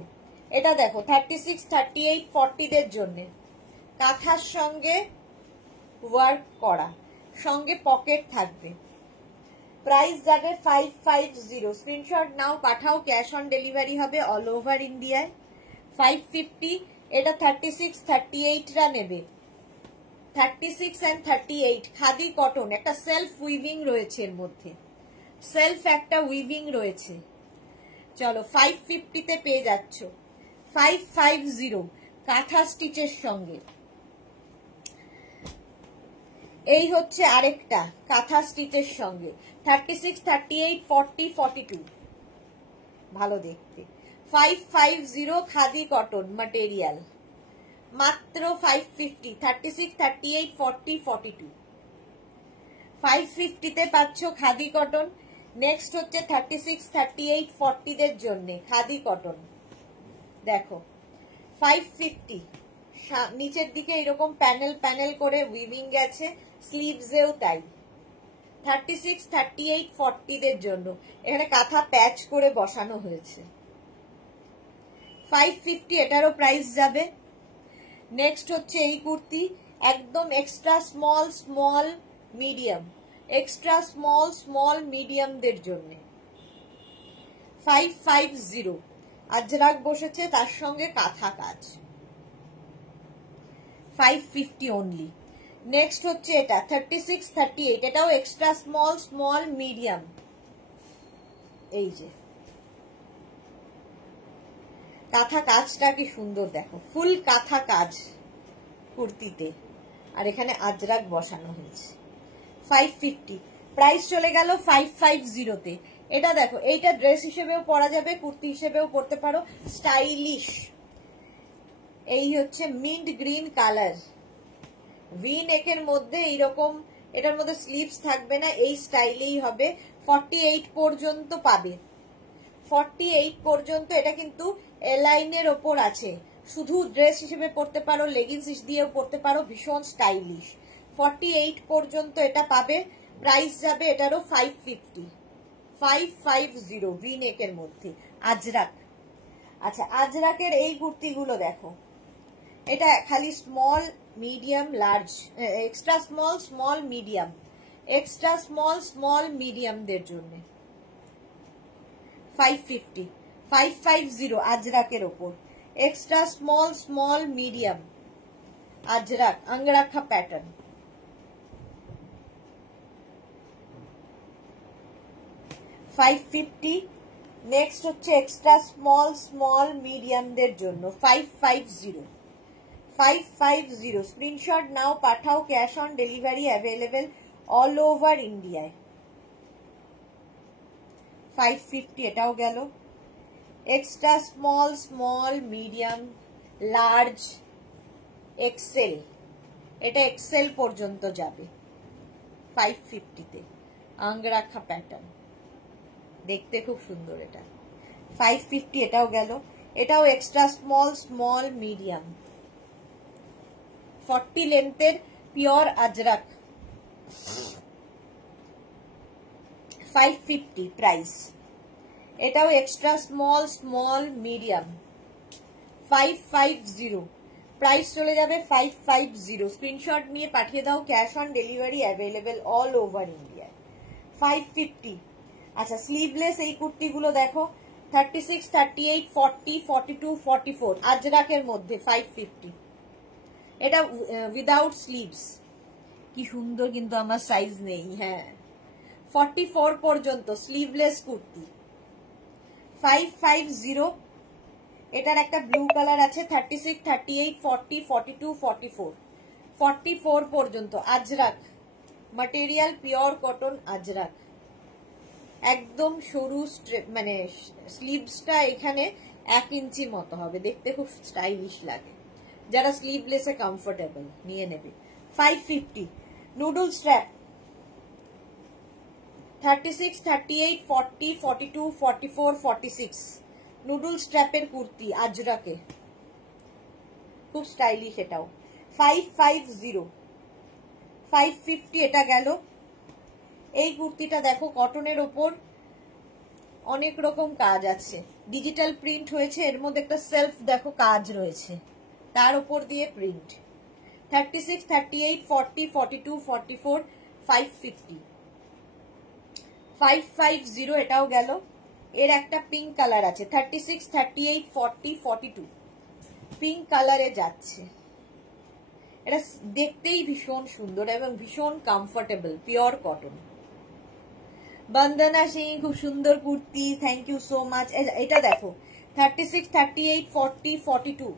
এটা দেখো 36, 38, 40 দের জন্য কাঁথার সঙ্গে ওয়ার্ক করা, সঙ্গে পকেট থাকবে। প্রাইস যাবে 550। স্ক্রিনশট নাও, পাঠাও, ক্যাশ অন ডেলিভারি হবে অল ওভার ইন্ডিয়ায়। 550। এটা 36, 38 রা নেবে। 36 and 38 খাদি কটন, একটা সেলফ উইভিং রয়েছে এর মধ্যে, সেলফ একটা উইভিং রয়েছে। চলো 550 তে পেয়ে যাচ্ছ। 550 কাঁথা স্টিচের সঙ্গে। এই হচ্ছে আরেকটা কাঁথা স্টিচের সঙ্গে 36, 38, 40, 42, ভালো দেখতে। 550 খাদি কটন ম্যাটেরিয়াল, মাত্র 550। 36, 38, 40, 42, 550 তে পাচ্ছ খাদি কটন। নেক্সট হচ্ছে 36, 38, 40 দের জন্য খাদি কটন। দেখো 550, নিচের দিকে এরকম প্যানেল প্যানেল করে উইভিং গেছে, স্লিভসেও তাই। 36, 38, 40 দের জন্য এখানে কাঁথা প্যাচ করে বসানো হয়েছে। 550 এটারও প্রাইস যাবে। নেক্সট হচ্ছে এই কুর্তি, একদম extra small small medium, extra small small মিডিয়ামদের জন্য 550। আজরাক বসেছে, তার সঙ্গে কাঁথা কাজ। 550 অনলি। নেক্সট হচ্ছে এটা 36, 38, এটাও এক্সট্রা স্মল স্মল মিডিয়াম। এই যে কাঁথা কাজটা কি সুন্দর দেখো, ফুল কাঁথা কাজ কুর্তিতে, আর এখানে আজরাক বসানো হয়েছে। 550। প্রাইস চলে গেল 550 তে। এটা দেখো, এইটা ড্রেস হিসেবেও পরা যাবে, কুর্তি হিসেবেও পরতে পারো, স্টাইলিশ। এই হচ্ছে মিন্ট গ্রিন কালার, ভি নেকের মধ্যে এইরকম, এটার মধ্যে স্লিভস থাকবে না, এই স্টাইলেই হবে। 48 পর্যন্ত পাবে, 48 পর্যন্ত। এটা কিন্তু এলাইনের ওপর আছে, শুধু ড্রেস হিসেবে পরতে পারো, লেগিংস দিয়েও পরতে পারো, ভীষণ স্টাইলিশ। 48 পর্যন্ত এটা পাবে। প্রাইস যাবে এটারও 550 ভি নেকের মধ্যে, আজরাক। আচ্ছা, আজরাকের এই কুর্তিগুলো দেখো, এটা খালি small, medium, large, extra small, small, medium, extra small, small, মিডিয়ামদের জন্য 550 আজরাকের ওপর, extra small, small, medium, Ajrak, Angrakha pattern. 550। Next হচ্ছে এক্সট্রা স্মল, স্মল, মিডিয়ামদের জন্য 550 স্ক্রিনশট নাও, পাঠাও, cash on delivery available all over ইন্ডিয়ায়। 550 এটাও গেল। Extra small, small, medium, large, XL, এটা এক্সেল পর্যন্ত যাবে 550 আঙ্গরাখা প্যাটার্ন, দেখতে খুব সুন্দর। এটা 550, এটাও গেল। এটাও এক্সট্রা স্মল, স্মল, মিডিয়াম, 40 লেন্থের পিওর আজরাক, 550 প্রাইস। এটাও extra small, small, medium, 550 price চলে যাবে 550। স্ক্রিনশট নিয়ে পাঠিয়ে দাও, cash on delivery available all over India. 550। আচ্ছা, স্লিভলেস এই কুর্তিগুলো দেখো, 36, 38, 40, 42, 44 আজরাকের মধ্যে 550। এটা উইদাউট স্লিভস, কি সুন্দর, কিন্তু আমার সাইজ নেই। হ্যাঁ, 44 পর্যন্ত স্লিভলেস কুর্তি 550। এটার একটা ব্লু কালার আছে, 36, 38, 40, 42, 44 44 পর্যন্ত Ajrak, material pure cotton Ajrak, একদম সরু, মানে স্লিভসটা এখানে 1 ইঞ্চি মতো হবে, দেখতে খুব স্টাইলিশ লাগে। যারা স্লিভলেসে কমফোর্টেবল নিয়ে নেবে। 550 নুডল স্ট্র্যাপ, 36, 38, 40, 42, 44, 46 নুডল স্ট্র্যাপের কুর্তি আজরাকে, খুব স্টাইলিশ। এটাও 550 550 এটা গেল। এই কুর্তিটা দেখো, কটনের ওপর অনেক রকম কাজ আছে, ডিজিটাল প্রিন্ট হয়েছে, এর মধ্যে একটা সেলফ দেখো কাজ রয়েছে, তার উপর দিয়ে প্রিন্ট। 36, 38, 40, 42, 44 550 550 এটাও গেল। এর একটা পিঙ্ক কালার আছে, 36, 38, 40, 42 পিঙ্ক কালারে যাচ্ছে। এটা দেখতেই ভীষণ সুন্দর এবং ভীষণ comfortable, pure cotton. Bandana Singh, খুব সুন্দর kurti, thank you so much. এটা দেখো, 36, 38, 40, 42,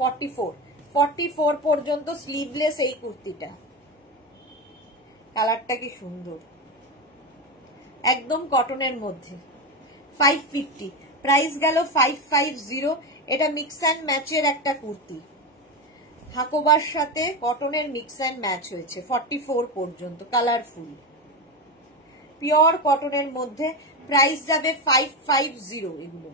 44 44 পর্যন্ত স্লিভলেস এই কুর্তিটা, কালারটা কি সুন্দর, একদম কটনের মধ্যে। 550 প্রাইস গেল 550। এটা মিক্স অ্যান্ড ম্যাচের একটা কুর্তি, হাকোবার সাথে কটনের মিক্স অ্যান্ড ম্যাচ হয়েছে, 44 পর্যন্ত, কালারফুল, পিওর কটনের মধ্যে। প্রাইস যাবে 550। এগুলো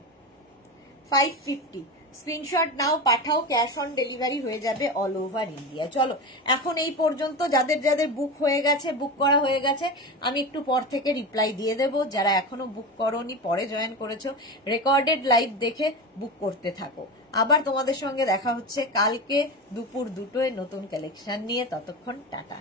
550। স্ক্রিনশট নাও, পাঠাও, ক্যাশ অন ডেলিভারি হয়ে যাবে অল ওভার ইন্ডিয়া। চলো, এখন এই পর্যন্ত যাদের যাদের বুক হয়ে গেছে, বুক করা হয়ে গেছে, আমি একটু পর থেকে রিপ্লাই দিয়ে দেবো। যারা এখনো বুক করোনি, পরে জয়েন করেছো, রেকর্ডেড লাইভ দেখে বুক করতে থাকো। আবার তোমাদের সঙ্গে দেখা হচ্ছে কালকে দুপুর 2টোয় নতুন কালেকশন নিয়ে। ততক্ষণ টাটা।